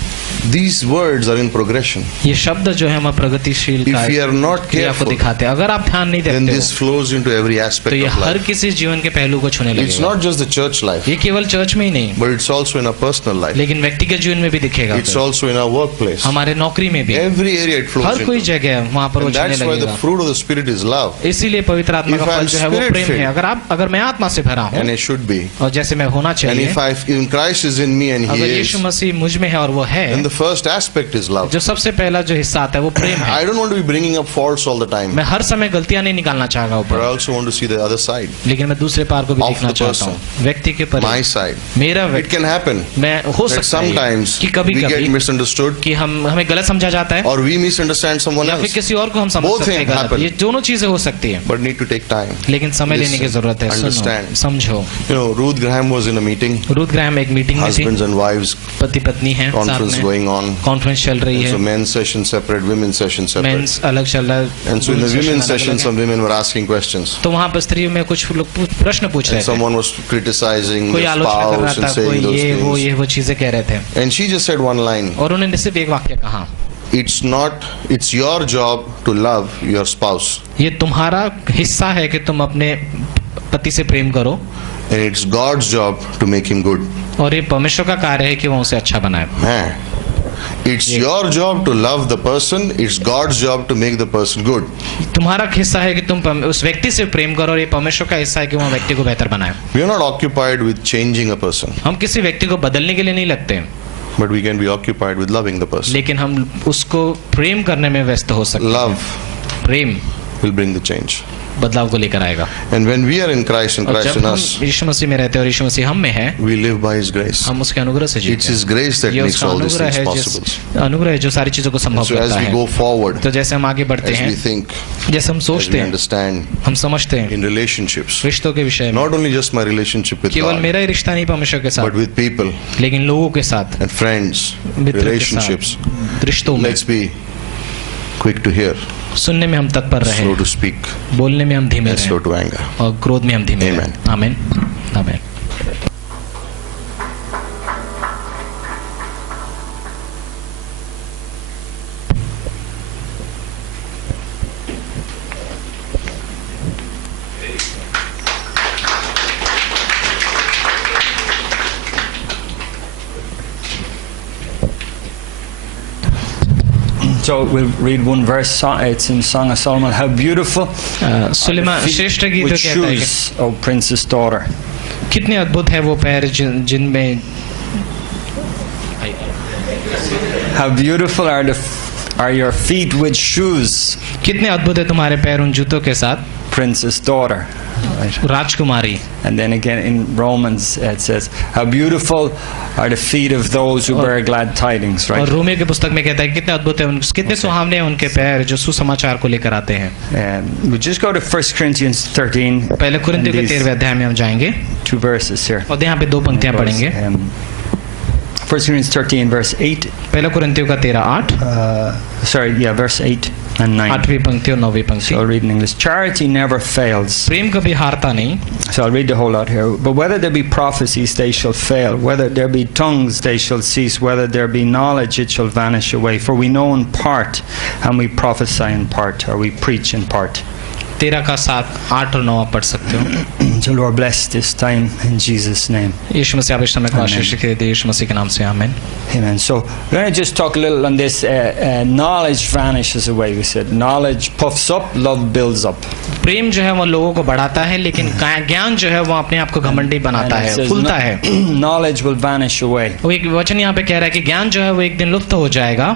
These words are in progression. ये शब्द जो है हम प्रगतिशील If we are not क्रिया को careful, दिखाते हैं। अगर आप ध्यान नहीं then देते this हो flows into every तो aspect ये of हर life. किसी जीवन के पहलू को छूने It's लगेगा। not just the church life, ये केवल चर्च में ही नहीं, but it's also in our personal life. लेकिन व्यक्तिगत जीवन में भी दिखेगा। It's also in our workplace. हमारे नौकरी में भी, Every area it flows हर कोई into. जगह वहाँ पर वो And छूने that's why the लगेगा। fruit of the Spirit is love. इसीलिए पवित्र आत्मा का If फल I'm जो है वो spirit प्रेम है। filled, अगर मैं आत्मा से भरा हूँ And it should be. और जैसे मैं होना And चाहिए, if Christ is in me and He अगर is, यीशु मसीह मुझ में है और वो है, then the first aspect is love. जो सबसे पहला जो हिस्सा आता है वो प्रेम है। I don't want to be bringing up faults all the time, मैं हर समय गलतियां नहीं निकालना चाहूंगा but I ऊपर, also want to see the other side, लेकिन मैं दूसरे पार को भी Of देखना the चाहता हूँ, व्यक्ति के पर my side. मेरा It व्यक्ति। can happen मैं हो that सकता है sometimes कि कभी we get कभी misunderstood कि हमें गलत समझा जाता है or we misunderstand someone या फिर else, किसी और को हम समझ Both सकते हैं things गलत। happen. ये दोनों चीजें हो सकती है, but need to take time. लेकिन समय लेने की Listen, जरूरत है। सुनो, understand. समझो। You know, Ruth Graham was in a meeting, Ruth Graham एक मीटिंग में थी, husbands and wives पति पत्नी हैं साथ conference में, going on. कॉन्फ्रेंस चल रही So है, men's session separate, women's session separate. Men's अलग चल रहा है, And so in the women's women's अलग session, अलग है। some women were asking questions. तो वहाँ पर स्त्रियों में कुछ लोग प्रश्न पूछ रहे And थे, someone was criticizing कोई the आलोचना कर रहा spouse and था, कोई saying those ये things. वो चीजें कह रहे थे, And she just said one line. और उन्होंने सिर्फ एक वाक्य कहा, It's your job to love your spouse. ये तुम्हारा हिस्सा है कि तुम अपने पति से प्रेम करो, And it's God's job to make him good. और ये परमेश्वर का कार्य है कि वो उसे अच्छा बनाए। Man. It's your job to love the person. It's God's job to make the person good. तुम्हारा हिस्सा है कि तुम उस व्यक्ति से प्रेम करो, और ये परमेश्वर का हिस्सा है कि वो व्यक्ति को बेहतर बनाए। We are not occupied with changing a person, हम किसी व्यक्ति को बदलने के लिए नहीं लगते, but we can be occupied with loving the person. लेकिन हम उसको प्रेम करने में व्यस्त हो सकते हैं। Love Prem will bring the change. बदलाव को लेकर आएगा। And when we are in Christ and और Christ जब in हम us, यीशु मसीह में रहते हैं और यीशु मसीह हम में है, we live by His grace. हम उसके अनुग्रह से जीते It's हैं। His grace that ये makes उसका all these अनुग्रह things है, possible. अनुग्रह है जो सारी चीजों को संभव So as करता we है। go forward, तो जैसे हम आगे बढ़ते as हैं, we think, जैसे हम as सोचते we हैं, understand, हम समझते हैं in relationships, रिश्तों के विषय में, not only just my relationship with केवल God, मेरा ही रिश्ता नहीं परमेश्वर के but साथ, with people लेकिन लोगों के साथ, and friends, मित्र के relationships. साथ, रिश्तों में Let's be quick to hear, सुनने में हम तत्पर रहे, slow to speak, बोलने में हम धीमे and slow रहे, to anger. और क्रोध में हम धीमे Amen. रहे। आमीन, आमीन। So we'll read one verse. It's in Song of Solomon. How beautiful Suleman श्रेष्ठ गीत with कहता है कि shoes, O princess daughter. कितने अद्भुत है वो पैर जिनमें, How beautiful are your feet with shoes, कितने अद्भुत है तुम्हारे पैर उन जूतों के साथ, princess daughter. Right. Rajkumari. And then again in Romans it says, how beautiful are the feet of those who bear glad tidings. और Right. रोमियो की पुस्तक में कहता है कितने अद्भुत है, कितने सुहावने हैं उनके पैर जो सुसमाचार को लेकर आते हैं। We just go to 1 Corinthians 13. पहले कुरिन्थियों के 13वें अध्याय में हम जाएंगे, Two verses here. और यहाँ पे दो पंक्तियां पढ़ेंगे। 1 Corinthians 13 verse 8. पहले कुरिन्थियों का 13:8, Verse 8 and 9. 8वीं पंक्ति और 9वीं पंक्ति। So I'll read in English. Charity never fails. प्रेम कभी हारता नहीं। So I'll read the whole lot here. But whether there be prophecies, they shall fail. Whether there be tongues, they shall cease. Whether there be knowledge, it shall vanish away. For we know in part, and we prophesy in part, or we preach in part. 13 का 7, 8 और 9 आप पढ़ सकते हो। So Lord bless this time in Jesus' name. यीशु मसीह आप इस समय को आशीष दे, यीशु मसीह के नाम से आमीन। Amen. So we're going to just talk a little on this. Knowledge vanishes away. We said knowledge puffs up, love builds up. प्रेम जो है वो लोगों को बढ़ाता है, लेकिन ज्ञान जो है वो अपने आप को घमंडी बनाता And it है, says फूलता है। knowledge will vanish away. वो एक वचन यहाँ पे कह रहा है कि ज्ञान जो है वो एक दिन लुप्त हो जाएगा।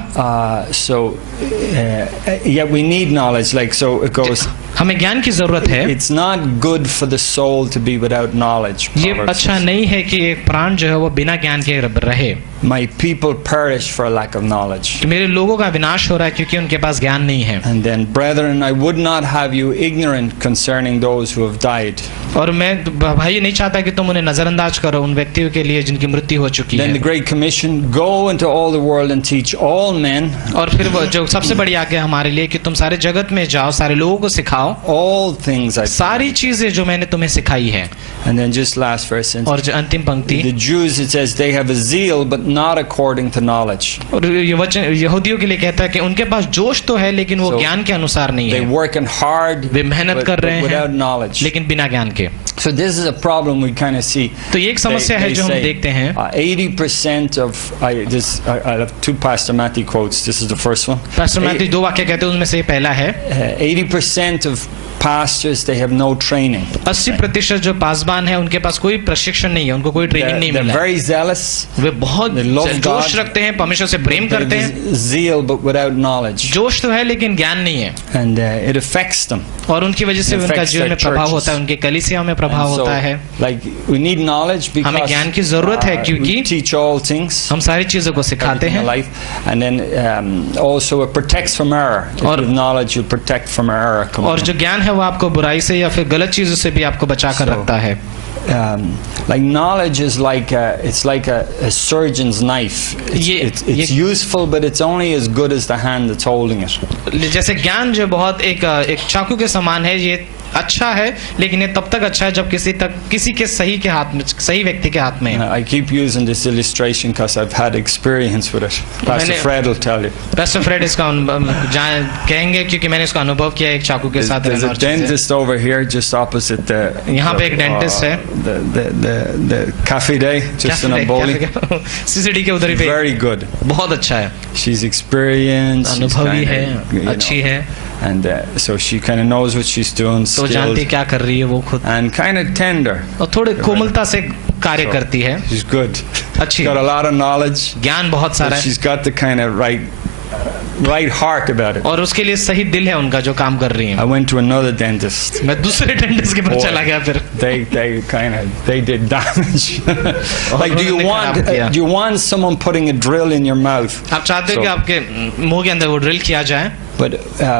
Yet we need knowledge. Like so, it goes. हमें ज्ञान की जरूरत है। It's not good for the soul to be without knowledge. ये Proverbs अच्छा says. नहीं है कि एक प्राण जो है वो बिना ज्ञान के रहे, My people perish for a lack of knowledge. कि मेरे लोगों का विनाश हो रहा है क्योंकि उनके पास ज्ञान नहीं है। And then, brethren, I would not have you ignorant concerning those who have died. और मैं भाई नहीं चाहता कि तुम उन्हें नजरअंदाज करो, उन व्यक्तियों के लिए जिनकी मृत्यु हो चुकी Then the है। Great Commission, go into all the world and teach all men और फिर वो जो सबसे बड़ी आज्ञा हमारे लिए कि तुम सारे जगत में जाओ, सारे लोगों को सिखाओ all things I सारी चीजें जो मैंने तुम्हें सिखाई है। And then just last verse. और जो अंतिम पंक्ति, The Jews, it says, they have a zeal but not according to knowledge. और ये वचन यहूदियों के लिए कहता है कि उनके पास जोश तो है लेकिन वो So, ज्ञान के अनुसार नहीं They're है, working hard वे मेहनत कर रहे without हैं knowledge. लेकिन बिना ज्ञान के। So this is a problem we kind of see. तो ये एक समस्या है जो हम say, देखते हैं। 80% of I have two Pastor Matthew quotes. This is the first one. Pastor Matthew दो वाक्य कहते हैं, उनमें से पहला है 80% of pastors, they have no training. 80% जो पासबान है उनके पास कोई प्रशिक्षण नहीं है, उनको कोई ट्रेनिंग नहीं They're मिला है। very zealous. वे बहुत They love जोश God. रखते हैं, परमेश्वर से प्रेम करते हैं, Zeal but without knowledge. जोश तो है लेकिन ज्ञान नहीं है, And it affects them. और उनकी वजह से It उनका affects जीवन में their प्रभाव churches. होता है, उनके कलीसिया में प्रभाव And so, होता है। like, we need knowledge because हमें ज्ञान की जरूरत है क्योंकि we teach all things. हम सारी चीजों को सिखाते Everything in हैं, life. And then also it protects from error. If you have knowledge, you protect from error. और जो ज्ञान है वो आपको बुराई से या फिर गलत चीजों से भी आपको बचा कर रखता है। Like knowledge is like it's like a surgeon's knife. It's useful, but it's only as good as the hand that's holding it. जैसे ज्ञान जो बहुत एक चाकू के समान है, ये अच्छा है लेकिन ये तब तक अच्छा है जब किसी के सही के हाथ में, सही व्यक्ति के हाथ में है। I keep using this illustration because I've had experience with it. Pastor Fred will tell you. Pastor Fred इसका कहेंगे क्योंकि मैंने इसका अनुभव किया एक चाकू के साथ। There's a dentist over here just opposite the यहाँ पे एक डेंटिस्ट है, the cafe day just in a bowling. CCD के उधर ही पे। Very good. बहुत अच्छा है, She's experienced. अनुभवी है, अच्छी है, and so she kind of knows what she's doing. तो जानती क्या कर रही है वो खुद, and kind of tender. और थोड़े कोमलता से कार्य करती है। She's good. अच्छी, got a lot of knowledge. ज्ञान बहुत सारा है। She's got the kind of right heart about it. और उसके लिए सही दिल है उनका जो काम कर रही है। I went to another dentist. मैं दूसरे डेंटिस्ट के पास चला गया फिर। They did damage. Like do you want someone putting a drill in your mouth? आप चाहते हो कि आपके मुंह के अंदर वो ड्रिल किया जाए? But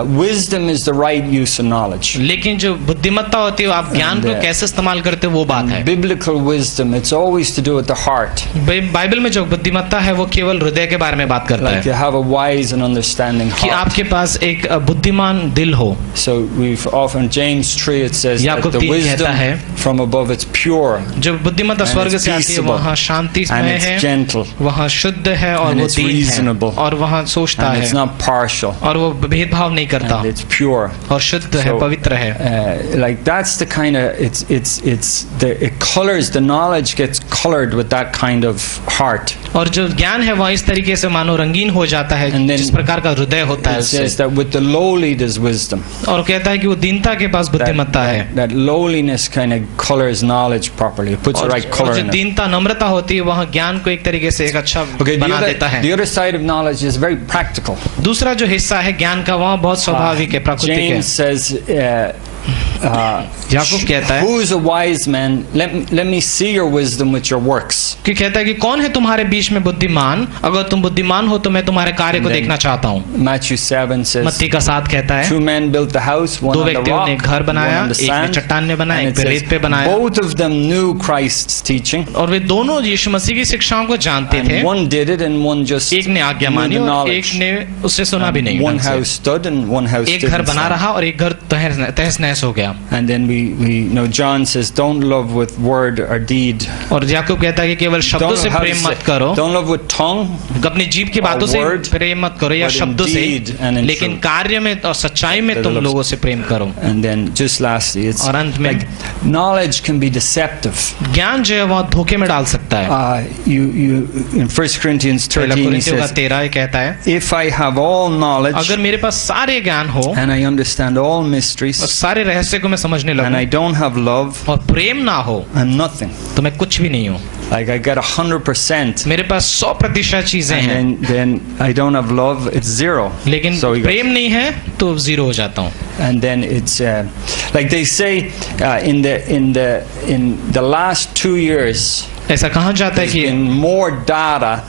wisdom is the right use of knowledge. लेकिन जो बुद्धिमत्ता होती है, आप ज्ञान को कैसे इस्तेमाल करते हो वो बात है। Biblical wisdom, it's always to do with the heart. Bible में जो बुद्धिमत्ता है वो केवल हृदय के बारे में बात करता Like you have a wise and understanding heart. कि आपके पास एक बुद्धिमान दिल हो। So we've often James 3 it says that the wisdom from above it's pure. जो बुद्धिमत्ता स्वर्ग से आती है वहाँ शांतिमय है, वहाँ शुद्ध है और वो दीन है और वहाँ सोचता है, it's not partial. और वो भेदभाव नहीं करता, and it's pure. और शुद्ध है, पवित्र है। Like that's the kind of it colors, the knowledge gets colored with that kind of heart. और जो ज्ञान है वह इस तरीके से मानो रंगीन हो जाता है जिस प्रकार का हृदय होता है उससे। It says that with the lowly there's wisdom. और कहता है कि वो दीनता के पास बुद्धिमत्ता है। That lowliness kind of colors knowledge properly. It puts the right color in it. जो दीनता नम्रता होती है वहाँ ज्ञान को एक तरीके से एक अच्छा बना देता है। The other side of knowledge is very practical. दूसरा जो हिस्सा है ज्ञान का वहाँ बहुत स्वाभाविक है, प्राकृतिक है। James says याकूब कहता है, who is a wise man? Let me see your wisdom with your works. कि कहता है कि कौन है तुम्हारे बीच में बुद्धिमान, अगर तुम बुद्धिमान हो तो मैं तुम्हारे कार्य को देखना चाहता हूँ। Matthew 7 says, मत्ती का 7 कहता है, two men built the house, one दो on the व्यक्तियों ने rock, घर बनाया, one on the एक ने sand, चट्टान में बनाया, and एक it पे रेत पे says बनाया। both of them knew Christ's teaching. और वे दोनों यीशु मसीह की शिक्षाओं को जानते थे। And one did it and one just एक ने आज्ञा मानी और एक ने उससे सुना भी नहीं। One house stood and one house एक didn't घर बना stand. रहा और एक घर तहस नहस हो गया। And then we know John says don't love with word or deed. और याकूब कहता है कि केवल शब्दों से प्रेम मत करो, don't love with tongue, अपनी जीभ की बातों से प्रेम मत करो या शब्दों से, लेकिन कार्य में और सच्चाई में तुम लोगों से प्रेम करो। And then just lastly, it's और अंत में knowledge can be deceptive. ज्ञान जो है वो धोखे में डाल सकता है। You in 1 Corinthians 13 he says, 13 कहता है, if I have all knowledge, अगर मेरे पास सारे ज्ञान हो and I understand all mysteries, और सारे रहस्य को मैं समझने लगूं, and I don't have love, और प्रेम ना हो, I'm nothing. तो मैं कुछ भी नहीं हूँ। Like I get 100%. मेरे पास 100% चीजें हैं, and then I don't have love, it's zero. लेकिन प्रेम नहीं है तो जीरो हो जाता हूँ। And then it's like they say in the last 2 years, ऐसा कहा जाता है कि in more data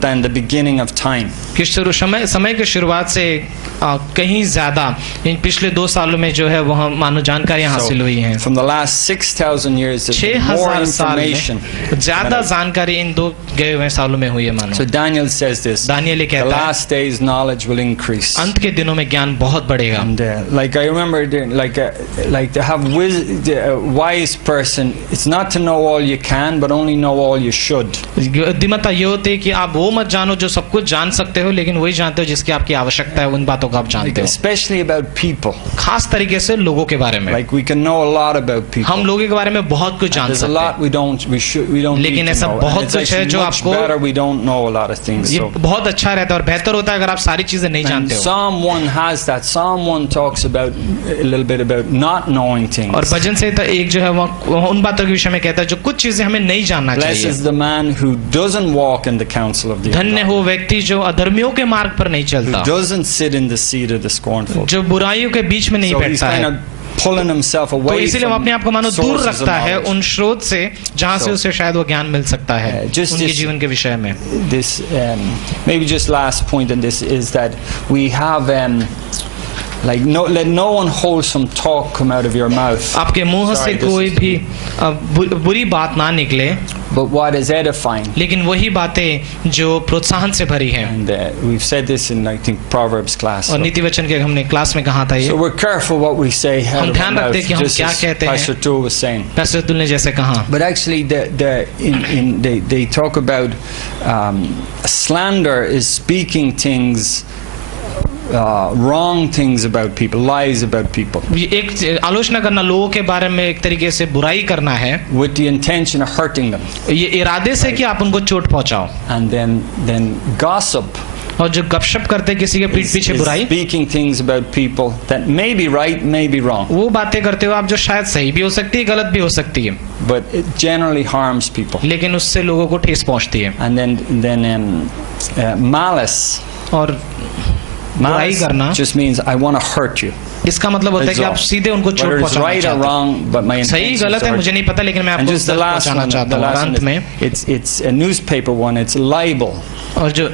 than the beginning of time. कि समय के शुरुआत से कहीं ज्यादा इन पिछले 2 सालों में जो है वह मानो जानकारियां हासिल हुई हैं। From the last 6,000 years, there's been more 6000 साल information. में ज्यादा जानकारी इन 2 गए हुए सालों में हुई है मानो। So Daniel says this. Daniel ये The कहता है last days knowledge will increase. अंत के दिनों में ज्ञान बहुत बढ़ेगा। And like I remember, like to have a wise person, it's not to know all you can, but only know all you should. बुद्धिमत्ता ये होती है कि आप वो मत जानो जो सब कुछ जान सकते हो, लेकिन वही जानते हो जिसकी आपकी आवश्यकता है, उन बातों को आप जानते हो। Especially about people. खास तरीके से लोगों के बारे में। Like we can know a lot about people. हम लोगों के बारे में बहुत कुछ जान There's a सकते lot we don't लेकिन need to ऐसा know. बहुत And it's कुछ है actually जो much आपको- better we don't know a lot of things. ये So. बहुत अच्छा रहता है और बेहतर होता है अगर आप सारी चीजें नहीं And जानते हो। Psalm 1 has that. Psalm 1 talks about a little bit about not knowing things. और भजन संहिता 1 जो है वह उन बातों के विषय में कहता है जो कुछ चीजें हमें नहीं जानना Blessed चाहिए। is the man who doesn't walk in the counsel of the धन्य ungodly, हो व्यक्ति जो अधर्मियों के मार्ग पर नहीं who चलता, doesn't sit in the seat of the scornful. जो बुराइयों के बीच में नहीं So he's बैठता kind है। of pulling himself तो away इसीलिए वो from अपने आप को मानो दूर sources of रखता है knowledge. उन स्रोत से जहाँ से So- उसे शायद वो ज्ञान मिल सकता है just उनके this- जीवन के विषय में। This maybe just last point in this is that we have like let no unwholesome talk come out of your mouth. आपके मुंह से Sorry, this कोई is- भी बुरी बात ना निकले, But what is edifying? लेकिन वही बातें जो प्रोत्साहन से भरी हैं। And we've said this in I think Proverbs class. और नीति वचन के हमने क्लास में कहा था ये। So we're careful what we say out हम of our ध्यान रखते हैं mouth, कि हम just क्या as कहते हैं। Pastor Atul was saying. पैसे अतुल ने जैसे कहा, But actually, they talk about slander is speaking things, wrong things about people, lies about people, ये एक आलोचना करना लोगों के बारे में एक तरीके से बुराई करना है, with the intention of hurting them. ये इरादे से कि आप उनको चोट पहुंचाओ। And then gossip और जो गपशप करते किसी के पीठ is पीछे बुराई, speaking things about people that may be right, may be wrong, वो बातें करते हो आप जो शायद सही भी हो सकती है, गलत भी हो सकती है, but it generally harms people. लेकिन उससे लोगों को ठेस पहुंचती है। And then malice. और बुराई करना Just means I want to hurt you. इसका मतलब होता है कि आप सीधे उनको चोट Whether it's पहुंचाना right or चाहते wrong, but my हैं। सही intention is गलत to है hurt मुझे you. नहीं पता, लेकिन मैं And आपको just the दर्द last पहुंचाना one, चाहता the हूँ। और last अंत one में is, it's a newspaper one. It's libel. और जो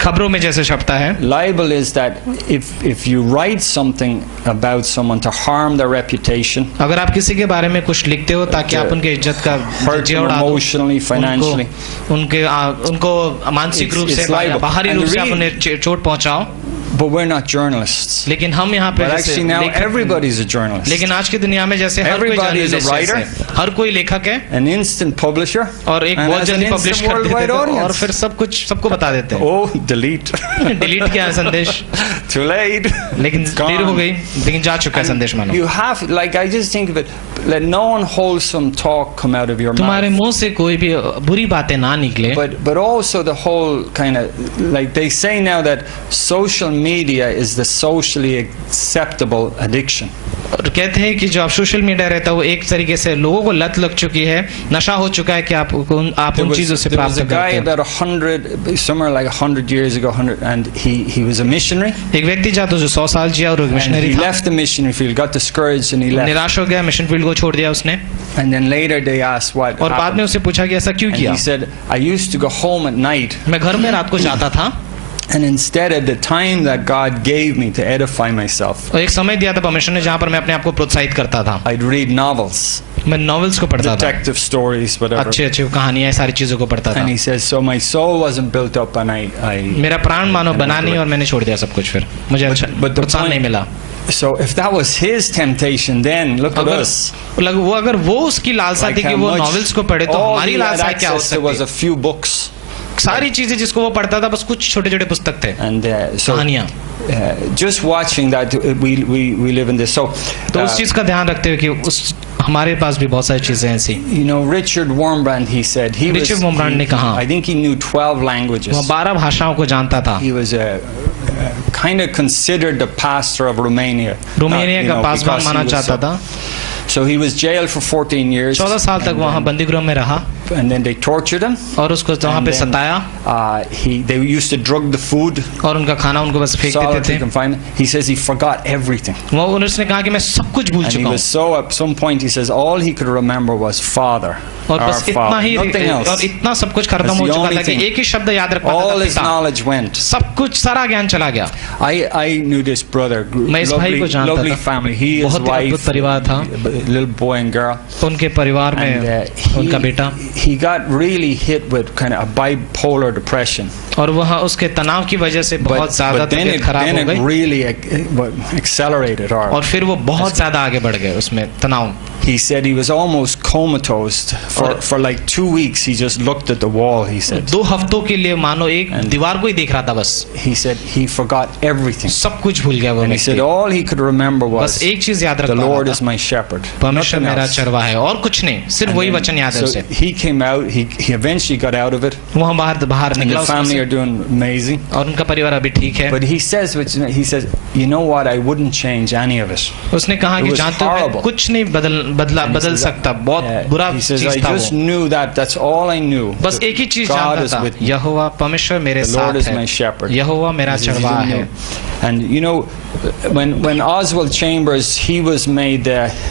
खबरों में जैसे छपता है, Libel is that if you write something about someone to harm their reputation, अगर आप किसी के बारे में कुछ लिखते हो ताकि आप उनके इज्जत का hurt them जेवड़ा दो, emotionally, financially, उनको मानसिक रूप से it's libel. बाहरी And रूप से the आप उन्हें चोट पहुंचाओ, but we're not journalists. लेकिन हम यहाँ पे But जैसे actually now लेखक- everybody's a journalist. लेकिन आज की दुनिया में जैसे हर कोई Everybody is a journalist writer. जैसे, हर कोई लेखक है An instant publisher, और एक and बहुत has an जल्दी पब्लिश instant कर देते worldwide हैं और audience. फिर सब कुछ सबको बता देते हैं। Oh, delete. डिलीट किया है संदेश, Too late. लेकिन It's देर हो gone. गई, लेकिन जा चुका है संदेश मानो। You have, like, I just think of it, let no unwholesome talk come out of your तुम्हारे mouth. मुंह से कोई भी बुरी बातें ना निकले, But also the whole kind of, like they say now that social media is the socially acceptable addiction. और कहते हैं कि जो आप सोशल मीडिया रहता है वो एक तरीके से लोगों को लत लग चुकी है, नशा हो चुका है कि आप उन चीजों से There प्राप्त was a guy करते हैं। about 100, somewhere like 100 years ago, and he was a missionary. एक व्यक्ति जाता जो 100 साल जिया और एक And मिशनरी he था, left the missionary field, got discouraged, and he left. निराश हो गया, मिशन फील्ड को छोड़ दिया उसने, And then later they asked what और बाद happened. में उससे पूछा कि ऐसा क्यों And किया। he said, I used to go home at night, मैं घर में रात को जाता था and instead of the time that God gave me to edify myself, और एक समय दिया था परमेश्वर ने जहाँ पर मैं अपने आप को प्रोत्साहित करता था, I'd read novels, मैं नॉवेल्स को पढ़ता था, detective stories, whatever. अच्छी अच्छी कहानियां, सारी चीजों को पढ़ता था। And he says, so my soul wasn't built up, and I मेरा प्राण मानो बना नहीं और मैंने छोड़ दिया सब कुछ, फिर मुझे अच्छा but the प्रोत्साहन point- नहीं मिला। So if that was his temptation, then look at us. अगर वो उसकी लालसा थी कि how वो much- नॉवेल्स को पढ़े तो all हमारी he had लालसा क्या हो access to was सकती a few books. है। सारी चीजें जिसको वो पढ़ता था बस कुछ छोटे छोटे पुस्तक थे, And so कहानियां। just watching that, we live in this. So तो उस चीज का ध्यान रखते हुए कि उस हमारे पास भी बहुत सारी चीजें ऐसी। you know, Richard Wurmbrand, he said Richard Wurmbrand ने कहा, I think he knew 12 languages. वो 12 भाषाओं को जानता था। He was kind of considered the pastor of Romania. Romania You का know, पासवान because he माना was चाहता था। So he was jailed for 14 years. 14 साल तक वहाँ बंदी गृह में रहा। and then they tortured him. और उसको वहाँ And पे then, सताया they used to drug the food. और उनका खाना उनको बस फेंक Solitary देते थे। confinement. He says he forgot everything. उसने कहा कि मैं सब कुछ भूल And he चुका was हूँ so, at some point he says, all he could remember was Father. और Our बस इतना Father. ही Nothing else. और इतना सब कुछ खत्म That's हो the चुका only था कि thing. एक ही शब्द याद रख पाता All था, his पिता। knowledge went. सब कुछ सारा ज्ञान चला गया। I knew this brother. मैं इस भाई को जानता Lovely था। family. He, his बहुत ही अद्भुत wife, परिवार था। little boy and girl. उनके परिवार And में उनका बेटा he got really hit with kind of a bipolar depression. और वह उसके तनाव की वजह से बहुत ज्यादा But then तबीयत खराब हो it गई really accelerated. और फिर वो बहुत ज्यादा आगे बढ़ गए उसमें तनाव। He said he was almost comatose for like 2 weeks. He just looked at the wall. He said 2 हफ्तों के लिए मानो एक दीवार को ही देख रहा था बस। he said he forgot everything. सब कुछ भूल गया वो And he said व्यक्ति। all he could remember was बस एक चीज याद रख the पा Lord रहा is था, my shepherd. परमेश्वर Nothing मेरा else. चरवाहा है और कुछ नहीं, सिर्फ वही वचन याद है So उसे। he came out. He eventually got out of it. वहाँ बाहर And निकला the उसमें family से, are doing amazing. और उनका परिवार अभी ठीक है। But he says, you know what? I wouldn't change any of it. उसने कहा It कि was जानते हो मैं horrible. कुछ नहीं बदल सकता, बहुत बुरा He says, I चीज था just वो। knew that. That's all I knew. बस एक ही चीज God जानता is था, with me. यहोवा परमेश्वर मेरे The Lord साथ is है, my shepherd. यहोवा मेरा He says, चरवाहा "You है। know." And you know, when Oswald Chambers, he was made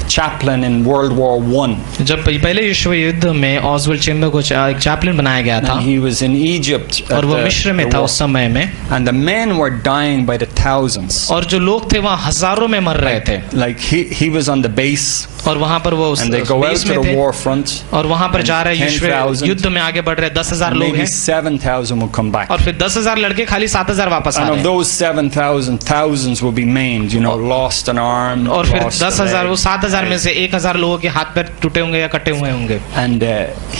chaplain in World War I. जब पहले विश्व युद्ध में ऑसवेल्ड चेम्बर को एक चैपलिन बनाया गया था And he was in Egypt. at और वो the- मिस्र में the था war. उस समय में, And the men were dying by the thousands. और जो लोग थे वहाँ हजारों में मर रहे थे, Like he was on the base, और वहाँ पर वो उस and they go out base to में the थे, war front. और वहाँ पर जा रहे 10,000 युद्ध में आगे बढ़ रहे 10,000 लोग Maybe हैं, 7,000 will come back. और फिर 10,000 लड़के खाली 7,000 वापस आ And रहे of हैं, those 7,000, thousands will be maimed. You know, lost an arm, और फिर lost a 10,000 वो leg. 7,000 में से 1,000 लोगों के हाथ पैर टूटे होंगे या कटे हुए होंगे। And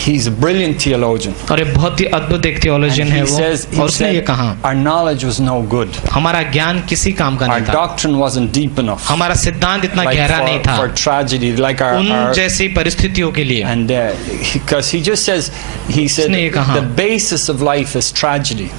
he's a brilliant theologian. और ये बहुत ही अद्भुत एक थियोलॉजियन है And वो, he और उसने ये said, कहा our knowledge was no good. हमारा ज्ञान किसी काम का Our नहीं था, doctrine wasn't deep enough. हमारा सिद्धांत इतना Like गहरा नहीं था for tragedy, like उन our जैसी परिस्थितियों के लिए। and because he just says, he said उसने ये कहा, the basis of life is tragedy.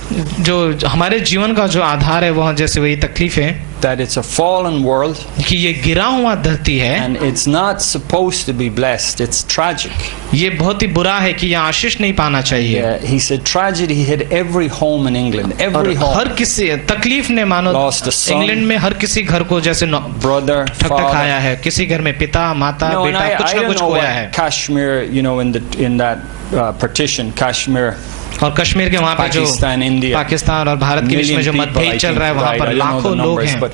जो हमारे जीवन का जो आधार है वह जैसे वही तकलीफ है That it's a fallen world कि ये गिरा हुआ धरती है, and it's not supposed to be blessed. It's tragic. ये बहुत ही बुरा है कि यहाँ आशीष नहीं पाना चाहिए। He said tragedy hit every home in England. और Every home. हर किसी तकलीफ ने मानो Lost a son, इंग्लैंड में हर किसी घर को जैसे brother, ठकठकाया father. है, किसी घर में पिता माता No, and बेटा कुछ I ना don't कुछ know खोया what है। Kashmir, you know, in that partition, Kashmir, और कश्मीर के वहाँ पे जो Pakistan, India, पाकिस्तान और भारत के बीच में million जो people, मतभेद I चल think, रहा है वहाँ died. पर I don't know लाखों the लोग numbers, हैं, but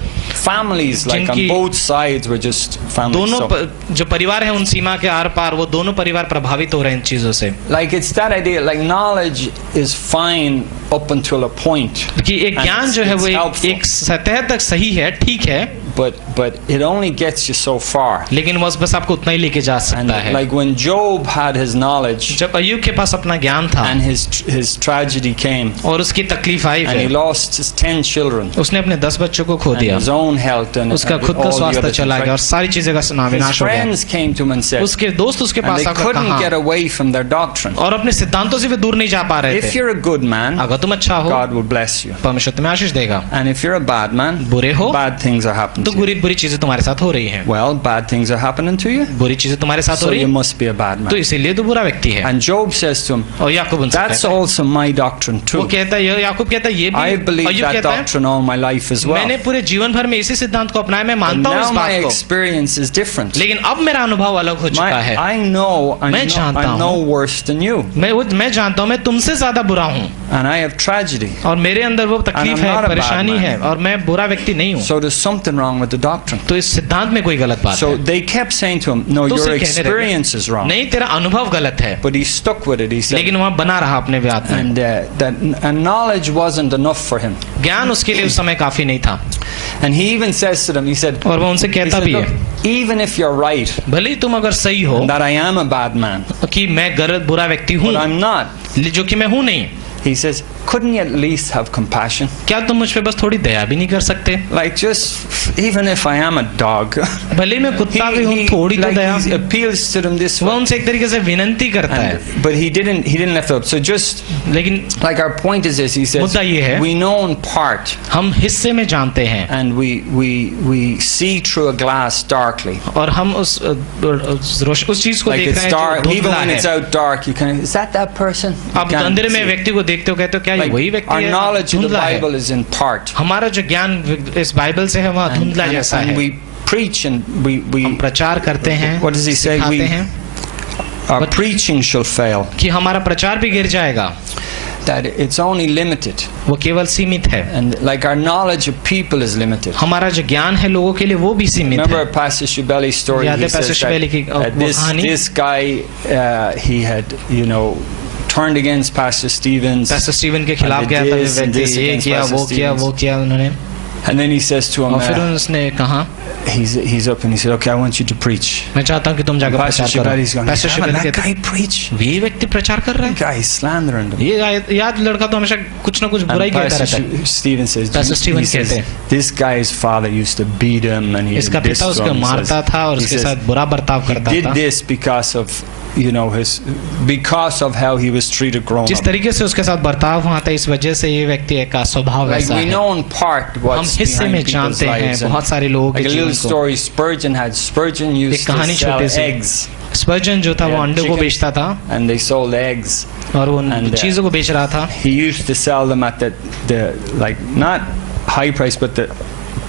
families like on जिनकी- both sides were just families. दोनों So, जो परिवार है उन सीमा के आर पार वो दोनों परिवार प्रभावित हो रहे हैं इन चीजों से। like it's that idea, like knowledge is fine up until a point, कि एक And ज्ञान जो है it's वो helpful. एक सतह तक सही है, ठीक है, but it only gets you so far. लेकिन वो बस आपको उतना ही लेके जा And सकता है। like when Job had his knowledge जब अय्यूब के पास अपना ज्ञान था and his tragedy came, और उसकी तकलीफ आई and he फिर lost his 10 children उसने अपने 10 बच्चों को खो and दिया, his own health and उसका खुद का all the स्वास्थ्य other चला things, गया और right? सारी चीजें का His विनाश हो गया। friends came to him and said, उसके दोस्त उसके and पास they आकर couldn't get कहा away from their doctrine. और अपने सिद्धांतों से वे दूर नहीं जा पा रहे If थे। you're a good man, अगर तुम अच्छा हो God will bless you. परमेश्वर तुम्हें आशीष देगा, And if you're a bad man, बुरे हो bad things are happening तो to you. बुरी बुरी चीजें तुम्हारे साथ हो रही हैं, Well, bad things are happening to you, बुरी चीजें तुम्हारे साथ हो so रही you हैं, must be a bad तो man. इसीलिए तो बुरा व्यक्ति है। And Job says to him, और याकूब उनसे that's कहता है, also my doctrine वो too. कहता है, याकूब कहता है ये I भी, believe अय्यूब that कहता है doctrine all my life as well. मैंने पूरे जीवन भर में इसी सिद्धांत को अपनाया, मैं But मानता हूँ now इस my बात को, experience is different. लेकिन अब मेरा अनुभव अलग हो चुका है। I know मैं जानता I'm no हूँ। worse than you, मैं जानता हूँ मैं तुमसे ज्यादा बुरा हूँ and I have tragedy. और मेरे अंदर वो तकलीफ And I'm है, not a bad परेशानी man. है और मैं बुरा व्यक्ति नहीं हूँ, So there's something wrong with the doctrine. तो इस सिद्धांत में कोई गलत बात So है। they kept saying to him, no, तो your उसे कहने लगे, experience is wrong. नहीं तेरा अनुभव गलत है, But he stuck with it. He said, लेकिन वहाँ बना रहा अपने बात में। and knowledge wasn't enough for him. ज्ञान उसके लिए उस समय काफी नहीं था And he even says to them, he said, और वो उनसे कहता भी है, look, even if you're right भले ही तुम अगर सही हो that I am a bad man, कि मैं गलत बुरा व्यक्ति हूँ, but I'm not. जो कि मैं हूँ नहीं, He says, couldn't you at least have compassion? क्या तुम मुझ पे बस थोड़ी दया भी नहीं कर सकते? Like just, even if I am a dog. भले मैं कुत्ता भी हूँ, थोड़ी तो दया. He appeals to them this way. वह उनसे एक तरीके से विनंती करता है. But he didn't lift up. So just, लेकिन like our point is this, he says, मुद्दा ये है, we know in part. हम हिस्से में जानते हैं. And we see through a glass darkly. और हम उस चीज को like देख रहे हैं जो even धुंधला when है. it's out dark, you can, is that person? आप अंधेरे में व्यक्ति को देखते हो, कहते हो क्या ये वही व्यक्ति Our है? knowledge of the धुंधला है. Bible is in part. हमारा जो ज्ञान इस बाइबल से है वह धुंधला जैसा And है. we preach and we हम प्रचार करते हैं. what does he say? सिखाते हैं Our preaching shall fail. कि हमारा प्रचार भी गिर जाएगा. That it's only limited. वो केवल सीमित है. And like our knowledge of people is limited. हमारा जो ज्ञान है लोगों के लिए वो भी सीमित है. Remember Pastor Shibeli's story? याद है He says Pastor Shibeli की that this guy he had turned against Pastor Stevens. Pastor Stephen के खिलाफ गया था व्यक्ति, ये किया वो किया उन्होंने. And then he says to him, और फिर उसने कहा, he's up and he said, okay, I want you to preach. मैं चाहता हूँ कि तुम जाकर Pastor प्रचार करो. Shibeli's going, Pastor Shibeli that कहते guy preach. ये व्यक्ति प्रचार कर रहा है. Guy is slandering them. ये याद लड़का तो हमेशा कुछ ना कुछ बुराई कहता रहता है. Stephen says, Pastor Stephen कहते हैं, this guy's father used to beat him and he इसका पिता उसको मारता था और उसके साथ बुरा बर्ताव करता था. He did this because of because of how he was treated growing up. जिस तरीके से उसके साथ बर्ताव हुआ था, इस वजह से ये व्यक्ति का स्वभाव वैसा है. हम हिस्से में जानते हैं बहुत सारे लोगों के जीवन को. Spurgeon used to sell eggs. स्पर्जन जो था वो अंडों को बेचता था. And they sold eggs. और वो चीजों को बेच रहा था. He used to sell them at the like not high price but the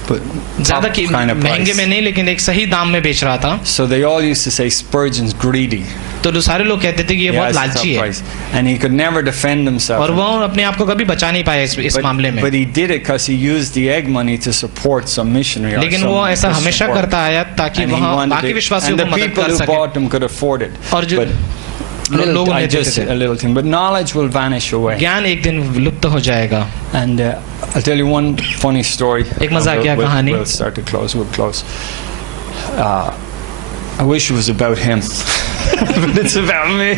ज्यादा महंगे में नहीं, लेकिन एक सही दाम में बेच रहा था. So they all used to say Spurgeon's greedy. तो सारे लोग कहते थे कि ये बहुत लालची है. And he could never defend himself. और वो अपने आप को कभी बचा नहीं पाया इस मामले में. But he did it because he used the egg money to support some missionary. लेकिन वो ऐसा हमेशा करता आया ताकि वहाँ बाकी विश्वासियों को मदद कर सके. And the people who bought them could afford it. और जो लोग just a little thing, but knowledge will vanish away. ज्ञान एक दिन लुप्त हो जाएगा. And I'll tell you one funny story. एक मजाकिया कहानी. We'll start to close. We'll close. I wish it was about him, but it's about me.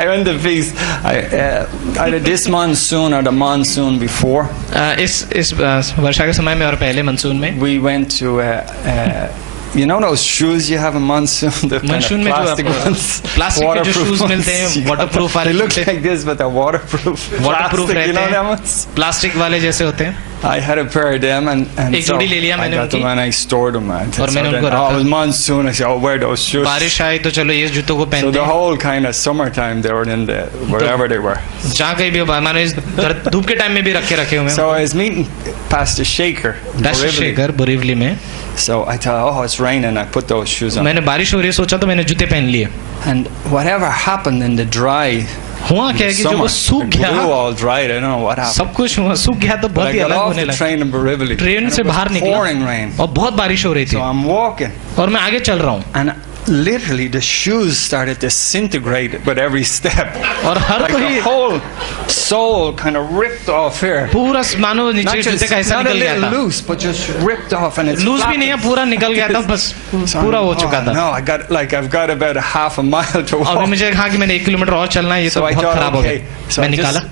I went to feast. Either this monsoon or the monsoon before. इस वर्षा के समय में और पहले monsoon में. We went to. You know those shoes you have in monsoon? The monsoon में जो plastic के जो shoes मिलते हैं, waterproof वाले. They look like this, but they're waterproof. Waterproof रहते हैं. प्लास्टिक वाले जैसे होते हैं. I had a pair of them and एक जोड़ी ले लिया मैंने उनकी. And I stored them. और मैंने उनको रखा. Oh, it was monsoon. I said, I'll wear those shoes. बारिश आई तो चलो ये जूतों को पहनते हैं. So the whole kind of summertime they were in the wherever they were. जहाँ कहीं भी मैंने इस धूप के टाइम में भी रखे हुए हैं. So I was meeting Pastor Shaker. Pastor Shaker Borivali में. So I thought, oh, it's raining. I put those shoes on. मैंने बारिश हो रही है सोचा तो मैंने जूते पहन लिए. And whatever happened in the dry. हुआ क्या है कि जब वो सूख गया. all dried. I don't know what happened. सब कुछ सूख गया तो बहुत ही अलग होने लगा. ट्रेन से बाहर निकला और बहुत बारिश हो रही थी. So I'm walking. और मैं आगे चल रहा हूँ. And literally the shoes started to disintegrate with every step. और हर like the whole sole kind of ripped off here. पूरा मानो नीचे जूते का हिस्सा निकल गया था. Not loose, but just ripped off and it's loose भी नहीं है, पूरा निकल गया था, बस पूरा हो चुका था. No, I've got about a half a mile to walk. अभी मुझे कहा कि मैंने 1 किलोमीटर और चलना है, ये तो बहुत खराब हो गया. मैं निकाला.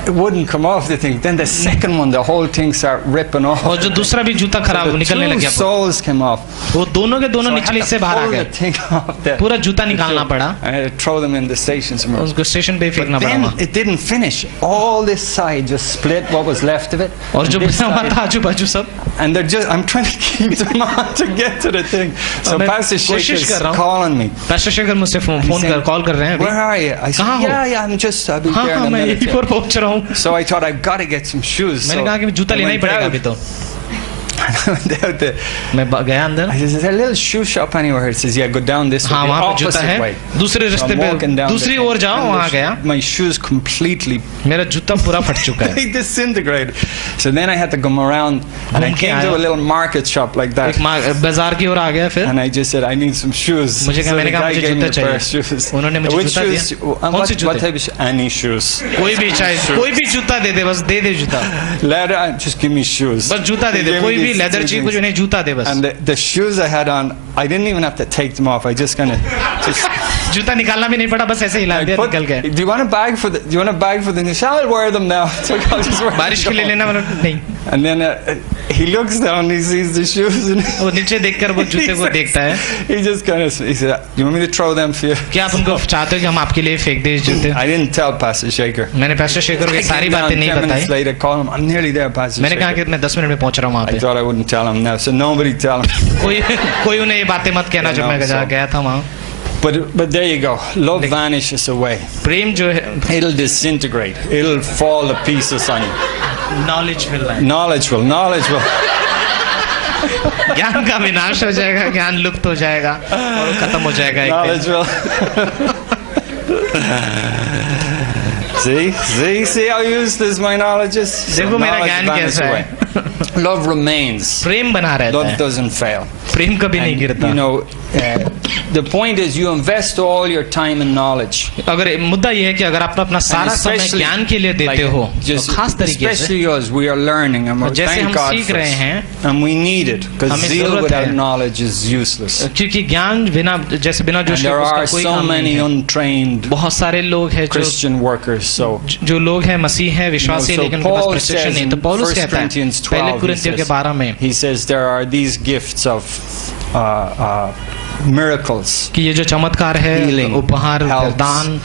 It wouldn't come off the thing. Then the second one, the whole thing started ripping off. और जो दूसरा भी जूता खराब निकलने लग गया. Soles came off. वो दोनों के दोनों निचले से बाहर आ गए. पूरा जूता निकालना पड़ा. I had to throw them in the stations. उसको स्टेशन पे फेंकना पड़ा. Then it didn't finish. All this side just split. What was left of it. और जो बचा हुआ था आजू बाजू सब. And they're just. I'm trying to keep them on to get to the thing. So Pastor Shaker's calling me. Pastor Shaker मुझसे phone call कर रहे हैं. Where are you? I said, yeah, I'm just. I'll be there in a minute. मैं यहीं पर पहुंच रहा हूँ. So I thought I've got to get some shoes. मैंने कहा कि जूता लेना ही पड़ेगा अभी तो. मैं गया अंदर. Is there a little shoe shop anywhere? It says, yeah, go down this way. हाँ वहाँ पे जूता है. दूसरे रास्ते पे दूसरी ओर जाओ, वहाँ गया. My shoes completely. मेरा जूता पूरा फट चुका है. They disintegrated. So then I had to come around and I came to a little market shop like that. एक बाजार की ओर आ गया फिर. And I just said, I need some shoes. मुझे कहा मैंने कहा मुझे जूता चाहिए. उन्होंने मुझे जूता दिया. कौन से जूते? What type of shoes? Any shoes. कोई भी चाहे कोई भी जूता दे दे, बस दे दे जूता. Leather, just give me shoes. बस जूता दे दे, कोई भी लेदर चाहिए, कुछ उन्हें जूता दे बस. And the shoes I had on, I didn't even have to take them off. I just kind of just. जूता निकालना भी नहीं पड़ा, बस ऐसे हिला दिया, निकल गए. Do you want a bag for the? Do you want a bag for the new? I'll wear them now. So I'll just wear बारिश के लिए लेना, मतलब नहीं. And then he looks down, he sees the shoes, and वो नीचे देखकर वो जूते को देखता है. he just kind of he said, "You want me to throw them for you?" क्या आप उनको चाहते हो कि हम आपके लिए फेंक दें जूते? I didn't tell Pastor Shaker. मैंने पास्टर शेखर को ये सारी बातें नहीं 10 minutes बताई. later, call him. I'm nearly there, Pastor मैंने कहा Shaker. कि मैं 10 मिनट में पहुंच रहा हूँ वहाँ I पे. thought I wouldn't tell him now, so nobody tell him. कोई उन्हें ये बातें मत कहना जब मैं गया था वहाँ. But there you go. Love vanishes away. प्रेम जो है, It'll disintegrate. It'll fall to pieces on you. Knowledge मिल रहा है. Knowledge will. ज्ञान का विनाश हो जाएगा, ज्ञान लुप्त हो जाएगा और वो खत्म हो जाएगा एक Knowledge दिन. will. See how useless my knowledge is? देखो मेरा Knowledge ज्ञान vanishes कैसा away. है. Love remains. प्रेम बना रहता Love है, doesn't fail. प्रेम कभी नहीं And, गिरता. you know, the point is you invest all your time and knowledge. अगर मुद्दा ये है कि अगर आप अपना सारा समय especially ज्ञान के लिए देते हो, just तो खास तरीके से, especially us, we are learning and we're जैसे thank हम God सीख for रहे it. हैं, And we need it because हमें zeal जरूरत without है. knowledge is useless. क्योंकि ज्ञान बिना जैसे बिना And जोश के there उसका are कोई so काम नहीं many है. untrained बहुत सारे लोग हैं Christian workers. So जो लोग हैं मसीह हैं, विश्वासी, so लेकिन उनके पास Paul प्रशिक्षण says नहीं. in तो पौलुस 1 कहता है Corinthians पहले 12, कुरिन्थियों के 12 में he says there are these gifts of miracles, कि ये जो चमत्कार है, healing, उपहार, helps, वरदान,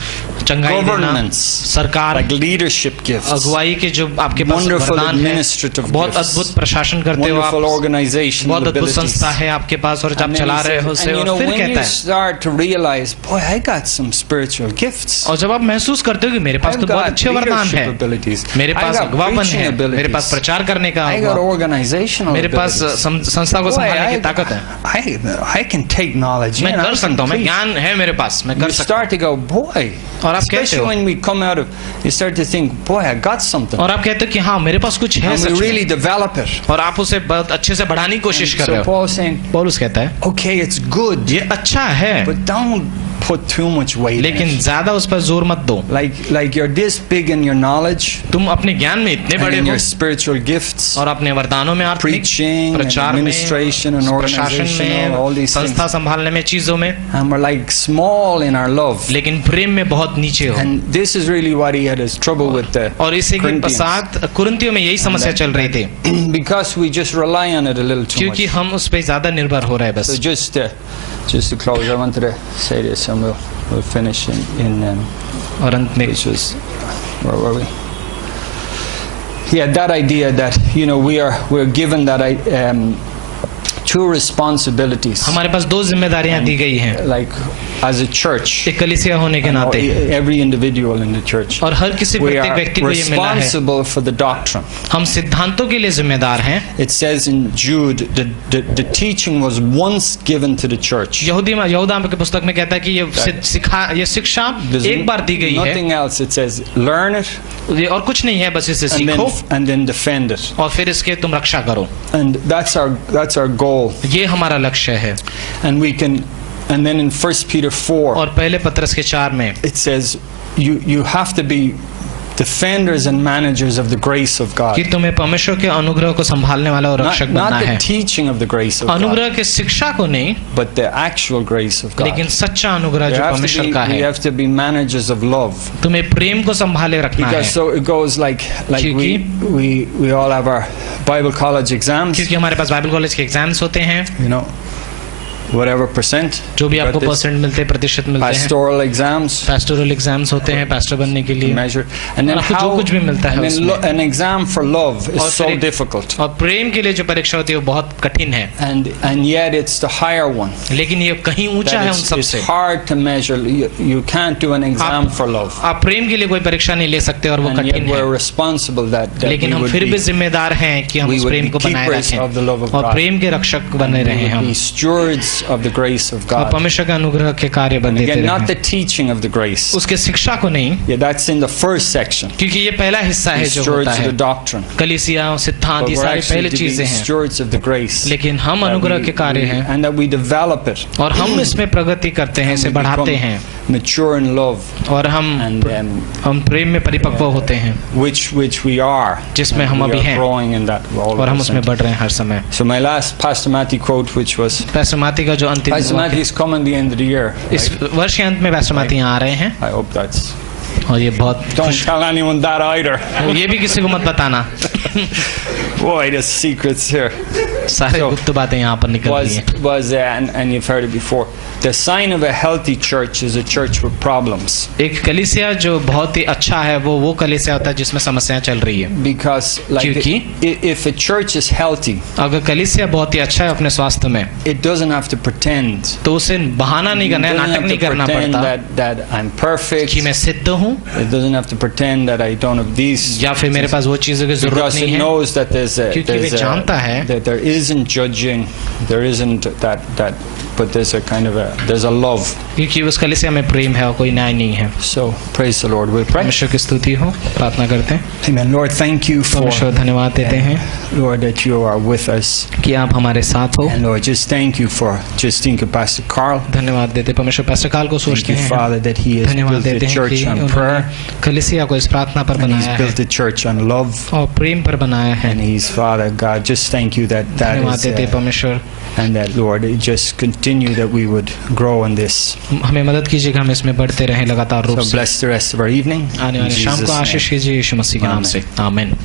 चंगाई देना, governments, सरकार, like leadership gifts, अगुवाई के जो आपके पास wonderful वरदान है, administrative बहुत gifts, अद्भुत प्रशासन करते हो आप, wonderful organizational बहुत अद्भुत abilities. संस्था है आपके पास और जब And then चला he रहे says- हो उसे, and you know, और फिर when you कहता है, start to realize, boy, I got some spiritual gifts. और जब आप महसूस करते हो कि मेरे पास I've तो बहुत got अच्छे वरदान leadership है, abilities. मेरे I पास got अगवापन preaching है, abilities. मेरे पास प्रचार करने का I got अगवा, organizational मेरे पास abilities. संस्था को Boy, संभालने की ताकत है, I can take knowledge. मैं in, I कर can सकता हूँ, मैं preach. ज्ञान है मेरे पास, मैं You कर सकता start to go, boy. और आप कहते Especially हो, when we come out of, you start to think, boy, I got something. और आप कहते हो कि हाँ मेरे पास कुछ है And we सच really में, develop it. और आप उसे बहुत अच्छे से बढ़ाने की कोशिश कर रहे So हो. Paul's saying, पौलुस कहता है okay, it's good, ये अच्छा है, but don't put too much weight in लेकिन it. ज्यादा उस पर जोर मत दो. Like you're this big in your knowledge तुम अपने ज्ञान में इतने and बड़े in हो your spiritual gifts, और अपने वरदानों में, आत्मिक preaching and प्रचार में, administration and प्रशासन organizational, all में, these things. संस्था संभालने में, चीजों में, And we're like small in our love. लेकिन प्रेम में बहुत नीचे हो. And this is really what he had his trouble with the और इसी के Corinthians. पश्चात कुरिन्थियों में यही समस्या चल रही थी, because we just rely on it a little too क्योंकि much. हम उस पर ज्यादा निर्भर हो रहे हैं So बस. just to close, I wanted to say this, and we'll finish in और अंत में which was, where were we? Yeah, that idea that we're given that two responsibilities, हमारे पास दो जिम्मेदारियां दी गई हैं, like as a church, एक कलीसिया होने के नाते, every individual in the church, और हर किसी we प्रत्येक are व्यक्ति को ये मिला है. responsible for the doctrine. हम सिद्धांतों के लिए जिम्मेदार हैं. It says in Jude that the teaching was once given to the church. यहूदा की पुस्तक में कहता है कि ये शिक्षा There's एक बार दी गई है, nothing else. It says learn it ये और कुछ नहीं है, बस इसे सीखो and then defend it. और फिर इसके तुम रक्षा करो. And that's our goal. ये हमारा लक्ष्य है. And then in 1 Peter 4, और पहले पत्रस के 4 में it says you have to be defenders and managers of the grace of God. कि तुम्हें परमेश्वर के अनुग्रह को संभालने वाला और रक्षक बनना Not the है. teaching of the grace of God, अनुग्रह के शिक्षा को नहीं, but the actual grace of God. लेकिन सच्चा अनुग्रह जो परमेश्वर का We है. have to be managers of love. तुम्हें प्रेम को संभाले रखना है. Because so it goes like we all have our Bible college exams, क्योंकि हमारे पास बाइबल कॉलेज के एग्जाम्स होते हैं, whatever percent, जो भी आपको परसेंट मिलते हैं, प्रतिशत मिलते हैं. pastoral exams, पैस्टोरल एग्जाम्स होते हैं पास्टर बनने के लिए. measure, and then आपको जो कुछ भी मिलता है उसमें. an exam for love is और so फिर difficult, और प्रेम के लिए जो परीक्षा होती है वो बहुत कठिन है, and yet it's the higher one. लेकिन ये कहीं ऊंचा है उन सब It's से. hard to measure. You can't do an exam for love, आप प्रेम के लिए कोई परीक्षा नहीं ले सकते और वो and yet कठिन है. we're responsible that लेकिन we हम would फिर भी be जिम्मेदार हैं कि हम we उस would प्रेम be को बनाए keepers of the love रखें of और God. प्रेम के रक्षक बने रहे we would हम be stewards of the grace of और God. परमेश्वर के अनुग्रह के कार्य And देते again, not the रहें. teaching of the grace. उसके शिक्षा को नहीं, Yeah, that's in the first section. क्योंकि ये पहला हिस्सा है Be जो stewards होता of है. the doctrine. कलीसिया, सिद्धांत, But ये we're सारी actually पहले to be चीजें हैं, stewards of the grace. लेकिन हम That अनुग्रह we- के कार्य हैं and that we develop it. और हम इसमें प्रगति करते हैं, इसे we become बढ़ाते हैं mature in love, और हम प्रेम में परिपक्व होते हैं, which we are. जिसमें हम We अभी are हैं growing in that. All और of हम us. उसमें बढ़ रहे हैं हर समय. So my last Pastor Matthew quote, which was, पैस्टर माती का जो अंतिम Pastor Matthew is coming the end of the year. इस वर्ष के अंत में पैस्टर माती यहाँ आ रहे हैं, I hope that's. और ये बहुत Don't tell anyone that either. ये भी किसी को मत बताना. Boy, the secrets here. सारे So, गुप्त बातें यहाँ पर निकल रही हैं. Was and you've heard it before. The sign of a healthy church is a church with problems. एक कलीसिया जो बहुत ही अच्छा है वो कलीसिया होता है जिसमें समस्याएं चल रही है. Because like क्योंकि if a church is healthy, अगर कलीसिया बहुत ही अच्छा है अपने स्वास्थ्य में, it doesn't have to pretend. तो उसे बहाना नहीं करना है, It doesn't नाटक have नहीं to करना pretend पड़ता that I'm perfect. कि मैं सिद्ध हूँ, It doesn't have to pretend that I don't have these. या फिर मेरे पास वो चीजों की जरूरत Because नहीं it है, knows that क्योंकि वे जानता है that there isn't judging, there isn't that, but there's a kind of there's a love. क्योंकि उस कलीसिया में प्रेम है और कोई न्याय नहीं है. So praise the Lord. We pray. परमेश्वर की स्तुति हो, प्रार्थना करते हैं. Amen. Lord, thank you for परमेश्वर धन्यवाद देते हैं Lord that you are with us. कि आप हमारे साथ हो. And Lord, just thank you for just think of Pastor Carl. धन्यवाद देते हैं परमेश्वर पैस्टर कार्ल को Thank सोचते you, हैं. Father, that he has धन्यवाद built the देते हैं church कि on prayer, उन्होंने कलीसिया को इस प्रार्थना पर and he's बनाया built है the church on love, और प्रेम पर बनाया है. and he's Father God. Just thank you that धन्यवाद is, देते हैं परमेश्वर, and that Lord, just continue that we would grow in this. हमें मदद कीजिए कि हम इसमें बढ़ते रहें लगातार रूप So से. bless the rest of our evening. आने In वाली शाम Jesus' को name. आशीष कीजिए यीशु मसीह के नाम से. आमीन.